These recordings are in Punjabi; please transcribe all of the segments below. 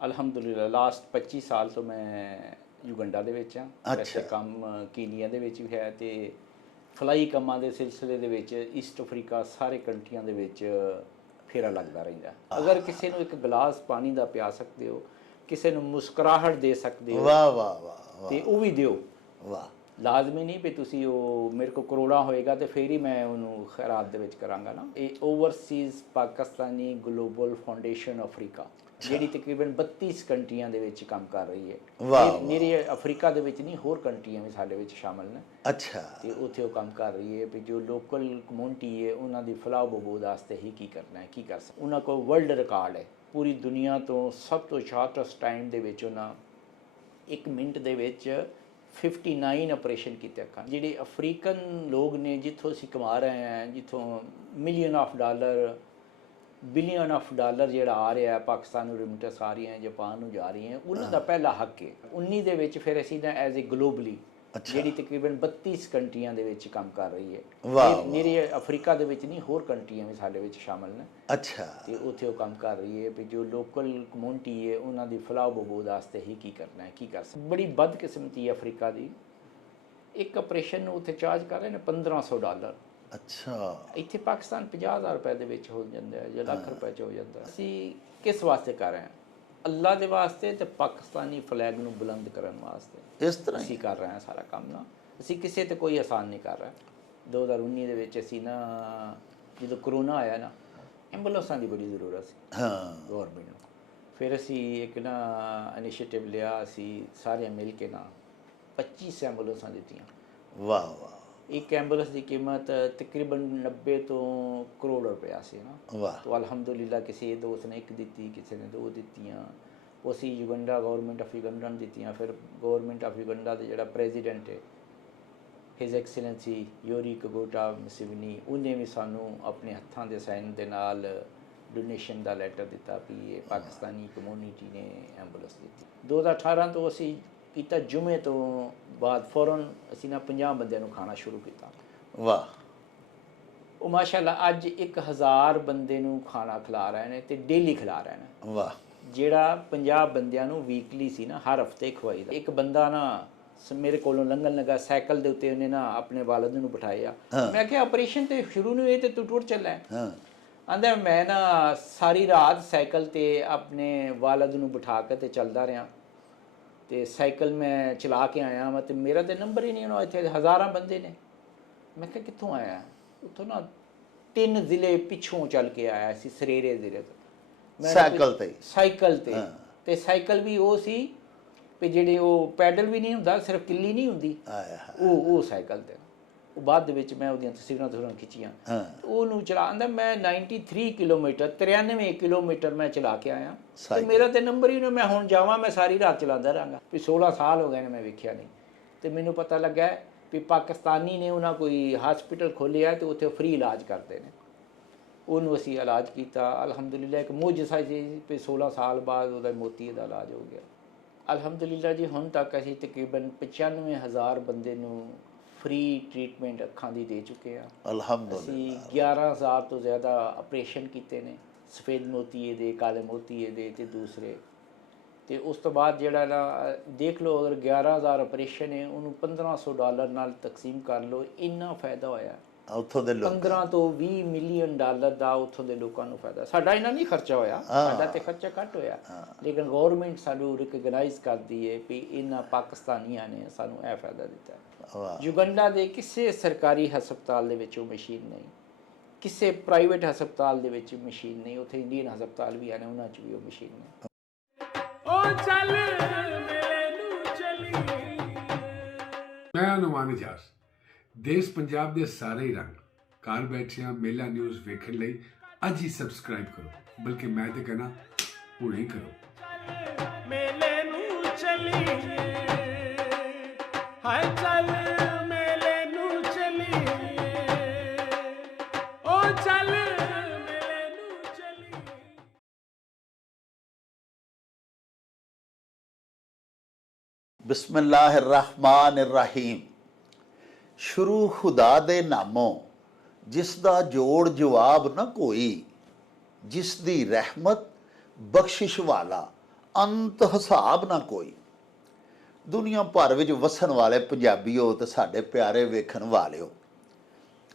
ਅਲਹਮਦੁਲਿਲਾ ਲਾਸਟ 25 ਸਾਲ ਤੋਂ ਮੈਂ ਯੂਗੰਡਾ ਦੇ ਵਿੱਚ ਹਾਂ। ਵੈਸੇ ਕੰਮ ਕੀਨੀਆ ਦੇ ਵਿੱਚ ਵੀ ਹੈ ਤੇ ਫਲਾਈ ਕੰਮਾਂ ਦੇ ਸਿਲਸਿਲੇ ਦੇ ਵਿੱਚ ਈਸਟ ਅਫਰੀਕਾ ਸਾਰੇ ਕੰਟਰੀਆਂ ਦੇ ਵਿੱਚ ਫੇਰਾ ਲੱਗਦਾ ਰਹਿੰਦਾ। ਅਗਰ ਕਿਸੇ ਨੂੰ ਇੱਕ ਗਲਾਸ ਪਾਣੀ ਦਾ ਪਿਆ ਸਕਦੇ ਹੋ, ਕਿਸੇ ਨੂੰ ਮੁਸਕਰਾਹਟ ਦੇ ਸਕਦੇ ਹੋ, ਵਾਹ ਵਾਹ ਵਾਹ, ਤੇ ਉਹ ਵੀ ਦਿਓ। ਵਾਹ, ਲਾਜ਼ਮੀ ਨਹੀਂ ਵੀ ਤੁਸੀਂ ਉਹ ਮੇਰੇ ਕੋਲ ਕਰੋੜਾਂ ਹੋਏਗਾ ਤੇ ਫਿਰ ਹੀ ਮੈਂ ਉਹਨੂੰ ਖੈਰਾਤ ਦੇ ਵਿੱਚ ਕਰਾਂਗਾ ਨਾ। ਇਹ Overseas Pakistani global foundation Africa ਜਿਹੜੀ ਤਕਰੀਬਨ 32 ਕੰਟਰੀਆਂ ਦੇ ਵਿੱਚ ਕੰਮ ਕਰ ਰਹੀ ਹੈ। ਮੇਰੀ ਅਫਰੀਕਾ ਦੇ ਵਿੱਚ ਨਹੀਂ, ਹੋਰ ਕੰਟਰੀਆਂ ਵੀ ਸਾਡੇ ਵਿੱਚ ਸ਼ਾਮਲ ਨੇ। ਅੱਛਾ। ਤੇ ਉੱਥੇ ਉਹ ਕੰਮ ਕਰ ਰਹੀ ਹੈ ਵੀ ਜੋ ਲੋਕਲ ਕਮਿਊਨਿਟੀ ਹੈ ਉਹਨਾਂ ਦੀ ਫਲਾਹ ਬਹਬੂਦ ਵਾਸਤੇ ਹੀ ਕੀ ਕਰਨਾ ਹੈ, ਕੀ ਕਰ ਸਕਦਾ। ਉਹਨਾਂ ਕੋਲ ਵਰਲਡ ਰਿਕਾਰਡ ਹੈ ਪੂਰੀ ਦੁਨੀਆ ਤੋਂ ਸਭ ਤੋਂ ਸ਼ਾਰਟੈਸਟ ਟਾਈਮ ਦੇ ਵਿੱਚ ਉਹਨਾਂ 1 ਮਿੰਟ ਦੇ ਵਿੱਚ 59 ਆਪਰੇਸ਼ਨ ਕੀਤੇ ਅੱਖਾਂ। ਜਿਹੜੇ ਅਫਰੀਕਨ ਲੋਕ ਨੇ ਜਿੱਥੋਂ ਅਸੀਂ ਕਮਾ ਰਹੇ ਹਾਂ, ਜਿੱਥੋਂ million of dollar billion of dollar ਜਿਹੜਾ ਆ ਰਿਹਾ ਪਾਕਿਸਤਾਨ ਨੂੰ ਰਿਮਿਟੈਂਸ ਆ ਰਹੀਆਂ, ਜਾਪਾਨ ਨੂੰ ਜਾ ਰਹੀਆਂ, ਉਹਨਾਂ ਦਾ ਪਹਿਲਾ ਹੱਕ ਹੈ। 19 ਦੇ ਵਿੱਚ ਫਿਰ ਅਸੀਂ ਨਾ ਐਜ਼ ਏ ਗਲੋਬਲੀ ਜਿਹੜੀ ਤਕਰੀਬਨ 32 ਕੰਟਰੀਆਂ ਦੇ ਵਿੱਚ ਕੰਮ ਕਰ ਰਹੀ ਹੈ। ਮੇਰੀ ਅਫਰੀਕਾ ਦੇ ਵਿੱਚ ਨਹੀਂ, ਹੋਰ ਕੰਟਰੀਆਂ ਵੀ ਸਾਡੇ ਵਿੱਚ ਸ਼ਾਮਲ ਨੇ। ਅੱਛਾ। ਤੇ ਉੱਥੇ ਉਹ ਕੰਮ ਕਰ ਰਹੀ ਹੈ ਵੀ ਜੋ ਲੋਕਲ ਕਮਿਊਨਿਟੀ ਹੈ ਉਹਨਾਂ ਦੀ ਫਲਾਹ ਬਹਬੂਦ ਵਾਸਤੇ ਹੀ ਕੀ ਕਰਨਾ ਹੈ, ਕੀ ਕਰ ਸਕਦਾ। ਬੜੀ ਬਦਕਿਸਮਤੀ ਹੈ ਅਫਰੀਕਾ ਦੀ। ਇੱਕ ਆਪਰੇਸ਼ਨ ਨੂੰ ਉੱਥੇ ਚਾਰਜ ਕਰ ਰਹੇ ਨੇ $1500। ਅੱਛਾ। ਇੱਥੇ ਪਾਕਿਸਤਾਨ 50,000 ਰੁਪਏ ਦੇ ਵਿੱਚ ਹੋ ਜਾਂਦਾ ਹੈ ਜਾਂ ਲੱਖ ਰੁਪਏ 'ਚ ਹੋ ਜਾਂਦਾ। ਅਸੀਂ ਕਿਸ ਵਾਸਤੇ ਕਰ ਰਹੇ ਹਾਂ? ਅੱਲਾ ਦੇ ਵਾਸਤੇ ਤੇ ਪਾਕਿਸਤਾਨੀ ਫਲੈਗ ਨੂੰ ਬੁਲੰਦ ਕਰਨ ਵਾਸਤੇ ਇਸ ਤਰ੍ਹਾਂ ਅਸੀਂ ਕਰ ਰਹੇ ਹਾਂ ਸਾਰਾ ਕੰਮ ਨਾ। ਅਸੀਂ ਕਿਸੇ ਤੇ ਕੋਈ ਆਸਾਨ ਨਹੀਂ ਕਰ ਰਹੇ। 2019 ਦੇ ਵਿੱਚ ਅਸੀਂ ਨਾ ਜਦੋਂ ਕਰੋਨਾ ਆਇਆ ਨਾ, ਐਂਬੂਲੈਂਸਾਂ ਦੀ ਬੜੀ ਜ਼ਰੂਰਤ ਸੀ ਗੌਰਮੈਂਟ ਨੂੰ। ਫਿਰ ਅਸੀਂ ਇੱਕ ਨਾ ਇਨੀਸ਼ੀਏਟਿਵ ਲਿਆ, ਅਸੀਂ ਸਾਰੇ ਮਿਲ ਕੇ ਨਾ 25 ਐਂਬੂਲੈਂਸਾਂ ਦਿੱਤੀਆਂ। ਵਾਹ ਵਾਹ। ਇੱਕ ਐਂਬੂਲੈਂਸ ਦੀ ਕੀਮਤ ਤਕਰੀਬਨ 90 ਤੋਂ ਕਰੋੜ ਰੁਪਇਆ ਸੀ ਨਾ। ਵਾਹ। तो अल्हम्दुलिल्लाह किसी दोस्त ने 1 ਦਿੱਤੀ, ਕਿਸੇ ਨੇ 2 ਦਿੱਤੀਆਂ। ਉਹ ਅਸੀਂ ਯੂਗੰਡਾ ਗੌਰਮੈਂਟ ਆਫ ਯੂਗੰਡਾ ਨੂੰ ਦਿੱਤੀਆਂ। ਫਿਰ ਗੌਰਮੈਂਟ ਆਫ ਯੂਗੰਡਾ ਦੇ ਜਿਹੜਾ ਪ੍ਰੈਜ਼ੀਡੈਂਟ ਹੈ ਹਿਜ਼ ਐਕਸਲੈਂਸੀ ਯੋਰੀ ਕਗੋਟਾ ਮੁਸੇਵਨੀ, ਉਹਨੇ ਵੀ ਸਾਨੂੰ ਆਪਣੇ ਹੱਥਾਂ ਦੇ ਸਾਈਨ ਦੇ ਨਾਲ ਡੋਨੇਸ਼ਨ ਦਾ ਲੈਟਰ ਦਿੱਤਾ ਵੀ ਇਹ ਪਾਕਿਸਤਾਨੀ ਕਮਿਊਨਿਟੀ ਨੇ ਐਂਬੂਲੈਂਸ ਦਿੱਤੀ। 2018 ਤੋਂ ਅਸੀਂ ਕੀਤਾ। ਜੁਮੇ ਤੋਂ ਬਾਅਦ ਫੌਰਨ ਅਸੀਂ ਨਾ 50 ਬੰਦਿਆਂ ਨੂੰ ਖਾਣਾ ਸ਼ੁਰੂ ਕੀਤਾ। ਵਾਹ। ਉਹ ਮਾਸ਼ਾਅੱਲਾ ਅੱਜ 1000 ਬੰਦੇ ਨੂੰ ਖਾਣਾ ਖਿਲਾ ਰਹੇ ਨੇ ਤੇ ਡੇਲੀ ਖਿਲਾ ਰਹੇ ਨੇ। ਵਾਹ। ਜਿਹੜਾ 50 ਬੰਦਿਆਂ ਨੂੰ ਵੀਕਲੀ ਸੀ ਨਾ, ਹਰ ਹਫਤੇ ਖਵਾਈਦਾ। ਇੱਕ ਬੰਦਾ ਨਾ ਮੇਰੇ ਕੋਲੋਂ ਲੰਘਣ ਲੱਗਾ, ਸਾਈਕਲ ਦੇ ਉੱਤੇ ਉਹਨੇ ਨਾ ਆਪਣੇ ਵਾਲਦ ਨੂੰ ਬਿਠਾਇਆ। ਮੈਂ ਕਿਹਾ ਆਪਰੇਸ਼ਨ ਤੇ ਸ਼ੁਰੂ ਨਹੀਂ ਹੋਏ ਤੇ ਤੂੰ ਟੁੱਟ ਚੱਲਾ। ਆਂਦਾ ਮੈਂ ਨਾ ਸਾਰੀ ਰਾਤ ਸਾਈਕਲ ਤੇ ਆਪਣੇ ਵਾਲਦ ਨੂੰ ਬਿਠਾ ਕੇ ਤੇ ਚੱਲਦਾ ਰਿਹਾ ਤੇ ਸਾਈਕਲ ਮੈਂ ਚਲਾ ਕੇ ਆਇਆ ਵਾ ਤੇ ਮੇਰਾ ਤੇ ਨੰਬਰ ਹੀ ਨਹੀਂ ਹੋਣਾ। ਇੱਥੇ ਹਜ਼ਾਰਾਂ ਬੰਦੇ ਨੇ। ਮੈਂ ਕਿਹਾ ਕਿੱਥੋਂ ਆਇਆ? ਉੱਥੋਂ ਨਾ 3 ਜ਼ਿਲ੍ਹੇ ਪਿੱਛੋਂ ਚੱਲ ਕੇ ਆਇਆ ਸੀ, ਸਰੇਰੇ ਜ਼ਿਲ੍ਹੇ ਤੋਂ। ਸਾਈਕਲ ਤੇ ਸਾਈਕਲ ਵੀ ਉਹ ਸੀ ਵੀ ਜਿਹੜੇ ਉਹ ਪੈਡਲ ਵੀ ਨਹੀਂ ਹੁੰਦਾ, ਸਿਰਫ ਕਿੱਲੀ ਨਹੀਂ ਹੁੰਦੀ, ਉਹ ਸਾਈਕਲ ਤੇ। ਉਹ ਬਾਅਦ ਦੇ ਵਿੱਚ ਮੈਂ ਉਹਦੀਆਂ ਤਸਵੀਰਾਂ ਖਿੱਚੀਆਂ। ਉਹਨੂੰ ਚਲਾਉਂਦਾ ਮੈਂ 93 ਕਿਲੋਮੀਟਰ 93 ਕਿਲੋਮੀਟਰ ਮੈਂ ਚਲਾ ਕੇ ਆਇਆ ਤੇ ਮੇਰਾ ਤੇ ਨੰਬਰ ਹੀ ਨਹੀਂ। ਮੈਂ ਹੁਣ ਜਾਵਾਂ, ਮੈਂ ਸਾਰੀ ਰਾਤ ਚਲਾਉਂਦਾ ਰਹਾਂਗਾ। ਵੀ 16 ਸਾਲ ਹੋ ਗਏ ਨੇ ਮੈਂ ਵੇਖਿਆ ਨਹੀਂ। ਤੇ ਮੈਨੂੰ ਪਤਾ ਲੱਗਾ ਵੀ ਪਾਕਿਸਤਾਨੀ ਨੇ ਉਹਨਾਂ ਕੋਈ ਹਸਪੀਟਲ ਖੋਲ੍ਹਿਆ ਤੇ ਉੱਥੇ ਫ੍ਰੀ ਇਲਾਜ ਕਰਦੇ ਨੇ। ਉਹਨੂੰ ਅਸੀਂ ਇਲਾਜ ਕੀਤਾ। ਅਲਹਮਦੁਲਿਲਾ ਇੱਕ ਮੁਜਜ਼ਾ ਸੀ ਵੀ 16 ਸਾਲ ਬਾਅਦ ਉਹਦਾ ਮੋਤੀ ਦਾ ਇਲਾਜ ਹੋ ਗਿਆ। ਅਲਹਮਦੁਲਿਲਾ ਜੀ ਹੁਣ ਤੱਕ ਅਸੀਂ ਤਕਰੀਬਨ 95,000 ਬੰਦੇ ਨੂੰ ਫ੍ਰੀ ਟ੍ਰੀਟਮੈਂਟ ਅੱਖਾਂ ਦੀ ਦੇ ਚੁੱਕੇ ਹਾਂ। ਅਲਹਮਦੁਲਿਲਾ ਅਸੀਂ 11,000 ਤੋਂ ਜ਼ਿਆਦਾ ਆਪਰੇਸ਼ਨ ਕੀਤੇ ਨੇ, ਸਫੇਦ ਮੋਤੀਏ ਦੇ, ਕਾਲੇ ਮੋਤੀਏ ਦੇ ਤੇ ਦੂਸਰੇ। ਤੇ ਉਸ ਤੋਂ ਬਾਅਦ ਜਿਹੜਾ ਨਾ ਦੇਖ ਲਓ, ਅਗਰ 11,000 ਆਪਰੇਸ਼ਨ ਹੈ ਉਹਨੂੰ $1500 ਨਾਲ ਤਕਸੀਮ ਕਰ ਲਓ, ਇੰਨਾ ਫਾਇਦਾ ਹੋਇਆ ਉੱਥੋਂ ਦੇ ਲੋਕਾਂ ਨੂੰ। 15 ਤੋਂ 20 ਮਿਲੀਅਨ ਡਾਲਰ ਦਾ ਉੱਥੋਂ ਦੇ ਲੋਕਾਂ ਨੂੰ ਫਾਇਦਾ। ਸਾਡਾ ਇੰਨਾ ਨਹੀਂ ਖਰਚਾ ਹੋਇਆ, ਸਾਡਾ ਤੇ ਖਰਚਾ ਘੱਟ ਹੋਇਆ, ਲੇਕਿਨ ਗੌਰਮੈਂਟ ਸਾਨੂੰ ਰਿਕਗਨਾਈਜ਼ ਕਰਦੀ ਹੈ ਵੀ ਇਹਨਾਂ ਪਾਕਿਸਤਾਨੀਆਂ ਨੇ ਸਾਨੂੰ ਇਹ ਫਾਇਦਾ ਦਿੱਤਾ। ਯੂਗੰਡਾ ਦੇ ਕਿਸੇ ਸਰਕਾਰੀ ਹਸਪਤਾਲ ਦੇ ਵਿੱਚ ਉਹ ਮਸ਼ੀਨ ਨਹੀਂ, ਕਿਸੇ ਪ੍ਰਾਈਵੇਟ ਹਸਪਤਾਲ ਦੇ ਵਿੱਚ ਮਸ਼ੀਨ ਨਹੀਂ। ਉੱਥੇ ਇੰਡੀਅਨ ਹਸਪਤਾਲ ਵੀ ਹਨ, ਉਹਨਾਂ 'ਚ ਵੀ ਉਹ ਮਸ਼ੀਨ ਨਹੀਂ। ਮੈਂ ਅਨੁਮਾਨ ਇਜਾਜ਼ ਦੇਸ਼ ਪੰਜਾਬ ਦੇ ਸਾਰੇ ਰੰਗ ਘਰ ਬੈਠਿਆਂ ਮੇਲਾ ਨਿਊਜ਼ ਵੇਖਣ ਲਈ ਅੱਜ ਹੀ ਸਬਸਕ੍ਰਾਈਬ ਕਰੋ, ਬਲਕਿ ਮੈਂ ਤੇ ਕਹਿਣਾ ਹੁਣੇ ਕਰੋ। ਮੇਲੇ ਨੂੰ ਚੱਲੀਏ, ਹਾਏ ਚੱਲ ਮੇਲੇ ਨੂੰ ਚੱਲੀਏ, ਓ ਚੱਲ ਮੇਲੇ ਨੂੰ ਚੱਲੀਏ। ਬਿਸਮਿल्लाहिर्रहमानिर्रहीम। शुरू खुदा दे नामों जिस दा जोड़ जवाब न कोई, जिस दी रहमत बख्शिश वाला ਅੰਤ ਹਿਸਾਬ ਨਾ ਕੋਈ। ਦੁਨੀਆ ਭਰ ਵਿੱਚ ਵਸਣ ਵਾਲੇ ਪੰਜਾਬੀਓ ਤੇ ਸਾਡੇ ਪਿਆਰੇ ਵੇਖਣ ਵਾਲਿਓ,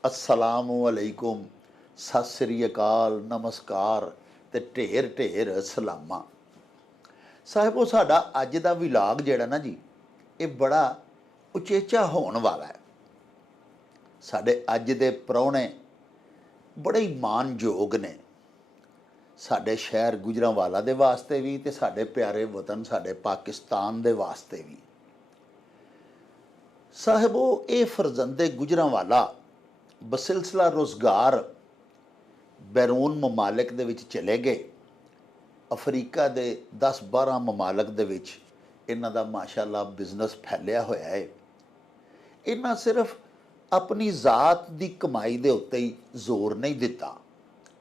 ਅਸਲਾਮੁ ਅਲੈਕੁਮ, ਸਤਿ ਸ੍ਰੀ ਅਕਾਲ, ਨਮਸਕਾਰ ਤੇ ਢੇਰ ਢੇਰ ਸਲਾਮਾਂ। ਸਾਹਿਬੋ, ਸਾਡਾ ਅੱਜ ਦਾ ਵਿਲਾਗ ਜਿਹੜਾ ਨਾ ਜੀ, ਇਹ ਬੜਾ ਉਚੇਚਾ ਹੋਣ ਵਾਲਾ ਹੈ। ਸਾਡੇ ਅੱਜ ਦੇ ਪ੍ਰਾਹੁਣੇ ਬੜੇ ਹੀ ਮਾਣਯੋਗ ਨੇ, ਸਾਡੇ ਸ਼ਹਿਰ ਗੁਜਰਾਂਵਾਲਾ ਦੇ ਵਾਸਤੇ ਵੀ ਤੇ ਸਾਡੇ ਪਿਆਰੇ ਵਤਨ ਸਾਡੇ ਪਾਕਿਸਤਾਨ ਦੇ ਵਾਸਤੇ ਵੀ। ਸਾਹਿਬੋ, ਇਹ ਫਰਜ਼ੰਦੇ ਗੁਜਰਾਂਵਾਲਾ ਬਸਿਲਸਿਲਾ ਰੁਜ਼ਗਾਰ ਬੈਰੂਨ ਮਮਾਲਿਕ ਦੇ ਵਿੱਚ ਚਲੇ ਗਏ। ਅਫਰੀਕਾ ਦੇ 10-12 ਮਮਾਲਕ ਦੇ ਵਿੱਚ ਇਹਨਾਂ ਦਾ ਮਾਸ਼ਾਅੱਲਾ ਬਿਜ਼ਨਸ ਫੈਲਿਆ ਹੋਇਆ ਹੈ। ਇਹਨਾਂ ਸਿਰਫ ਆਪਣੀ ਜ਼ਾਤ ਦੀ ਕਮਾਈ ਦੇ ਉੱਤੇ ਹੀ ਜ਼ੋਰ ਨਹੀਂ ਦਿੱਤਾ,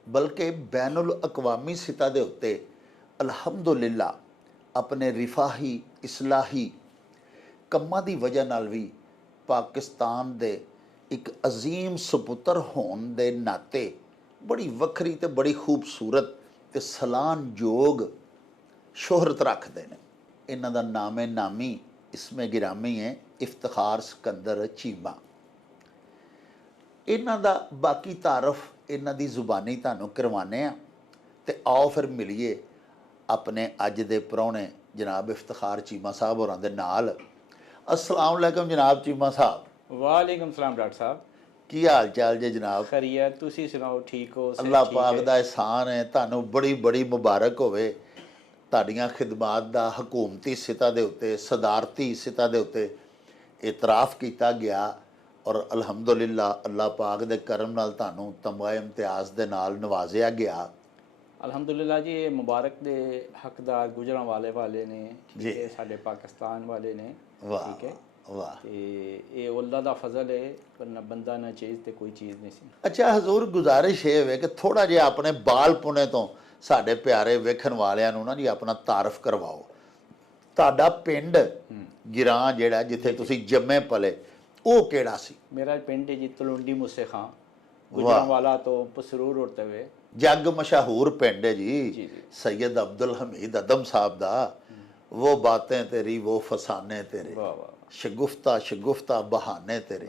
ਬਲਕਿ ਬੈਨੁਲ ਅਕਵਾਮੀ ਸਤਹ ਦੇ ਉੱਤੇ ਅਲਹਮਦੁਲਿਲਾ ਆਪਣੇ ਰਿਫਾਹੀ ਇਸਲਾਹੀ ਕੰਮਾਂ ਦੀ ਵਜ੍ਹਾ ਨਾਲ ਵੀ ਪਾਕਿਸਤਾਨ ਦੇ ਇੱਕ ਅਜ਼ੀਮ ਸਪੁੱਤਰ ਹੋਣ ਦੇ ਨਾਤੇ ਬੜੀ ਵੱਖਰੀ ਤੇ ਬੜੀ ਖੂਬਸੂਰਤ ਤੇ ਸਲਾਨਯੋਗ ਸ਼ੋਹਰਤ ਰੱਖਦੇ ਨੇ। ਇਹਨਾਂ ਦਾ ਨਾਮੇ ਨਾਮੀ ਇਸਮੇ ਗਿਰਾਮੀ ਹੈ ਇਫਤਖਾਰ ਸਿਕੰਦਰ ਚੀਮਾ। ਇਹਨਾਂ ਦਾ ਬਾਕੀ ਤਾਰਫ ਇਹਨਾਂ ਦੀ ਜ਼ੁਬਾਨੀ ਤੁਹਾਨੂੰ ਕਰਵਾਉਂਦੇ ਆ ਤੇ ਆਓ ਫਿਰ ਮਿਲੀਏ ਆਪਣੇ ਅੱਜ ਦੇ ਪ੍ਰਾਹੁਣੇ ਜਨਾਬ ਇਫਤਖਾਰ ਚੀਮਾ ਸਾਹਿਬ ਹੋਰਾਂ ਦੇ ਨਾਲ। अस्सलाम वालेकुम जनाब चीमा साहब। वालेकुम सलाम डॉक्टर साहब। की हाल चाल जे जनाब? खैरियत, तुसी सुनाओ, ठीक हो? अल्लाह पाक दा एहसान है, ਤੁਹਾਨੂੰ ਬੜੀ ਬੜੀ ਮੁਬਾਰਕ ਹੋਵੇ। ਤੁਹਾਡੀਆਂ ਖਿਦਮਾਤ ਦਾ ਹਕੂਮਤੀ ਸਤਹ ਦੇ ਉੱਤੇ ਸਦਾਰਤੀ ਸਤਹ ਦੇ ਉੱਤੇ ਇਤਰਾਫ ਕੀਤਾ ਗਿਆ ਔਰ ਅਲਹਮਦੁਲਿਲਾ ਅੱਲਾਹ ਪਾਕ ਦੇ ਕਰਮ ਨਾਲ ਤੁਹਾਨੂੰ ਤਮਗਾ ਇਮਤਿਆਜ਼ ਦੇ ਨਾਲ ਨਵਾਜ਼ਿਆ ਗਿਆ। ਅਲਹਮਦੁਲਿਲਾ ਜੀ, ਇਹ ਮੁਬਾਰਕ ਦੇ ਹੱਕਦਾਰ ਗੁਜਰਾਂਵਾਲੇ ਵਾਲੇ ਨੇ, ਜੀ, ਇਹ ਸਾਡੇ ਪਾਕਿਸਤਾਨ ਵਾਲੇ ਨੇ। ਵਾਹ ਠੀਕ ਹੈ, ਵਾਹ। ਤੇ ਇਹ ਅੱਲਾਹ ਦਾ ਫਜ਼ਲ ਹੈ, ਵਰਨਾ ਬੰਦਾ ਨਾ ਚੀਜ਼ ਤੇ ਕੋਈ ਚੀਜ਼ ਨਹੀਂ ਸੀ। ਅੱਛਾ ਹਜ਼ੂਰ, ਗੁਜ਼ਾਰਿਸ਼ ਇਹ ਹੈ ਕਿ ਥੋੜਾ ਜਿਹਾ ਆਪਣੇ ਬਾਲਪੁਣੇ ਤੋਂ ਸਾਡੇ ਪਿਆਰੇ ਵੇਖਣ ਵਾਲਿਆਂ ਨੂੰ ਨਾ ਜੀ ਆਪਣਾ ਤਾਰਫ ਕਰਵਾਓ। ਤੁਹਾਡਾ ਪਿੰਡ ਗਿਰਾਂ ਜਿਹੜਾ ਜਿੱਥੇ ਤੁਸੀਂ ਜੰਮੇ ਪਲੇ, ਉਹ ਕਿਹੜਾ ਸੀ? ਮੇਰਾ ਪਿੰਡ ਹੈ ਜੀ ਤਲਵੰਡੀ ਮੂਸੇ ਖਾਂ, ਗੁਜਰਾਂਵਾਲਾ ਤੋਂ ਪਸਰੂਰ ਹੋते हुए। ਜੱਗ ਮਸ਼ਹੂਰ ਪਿੰਡ ਹੈ ਜੀ, ਜੀ। ਸੈयद ਅब्दुल हमीद अदम साहब ਦਾ। वो बातें तेरी वो फसाने तेरे, ਵਾਹ ਵਾਹ। ਸ਼ਗੁਫਤਾ ਸ਼ਗੁਫਤਾ ਬਹਾਨੇ ਤੇਰੇ।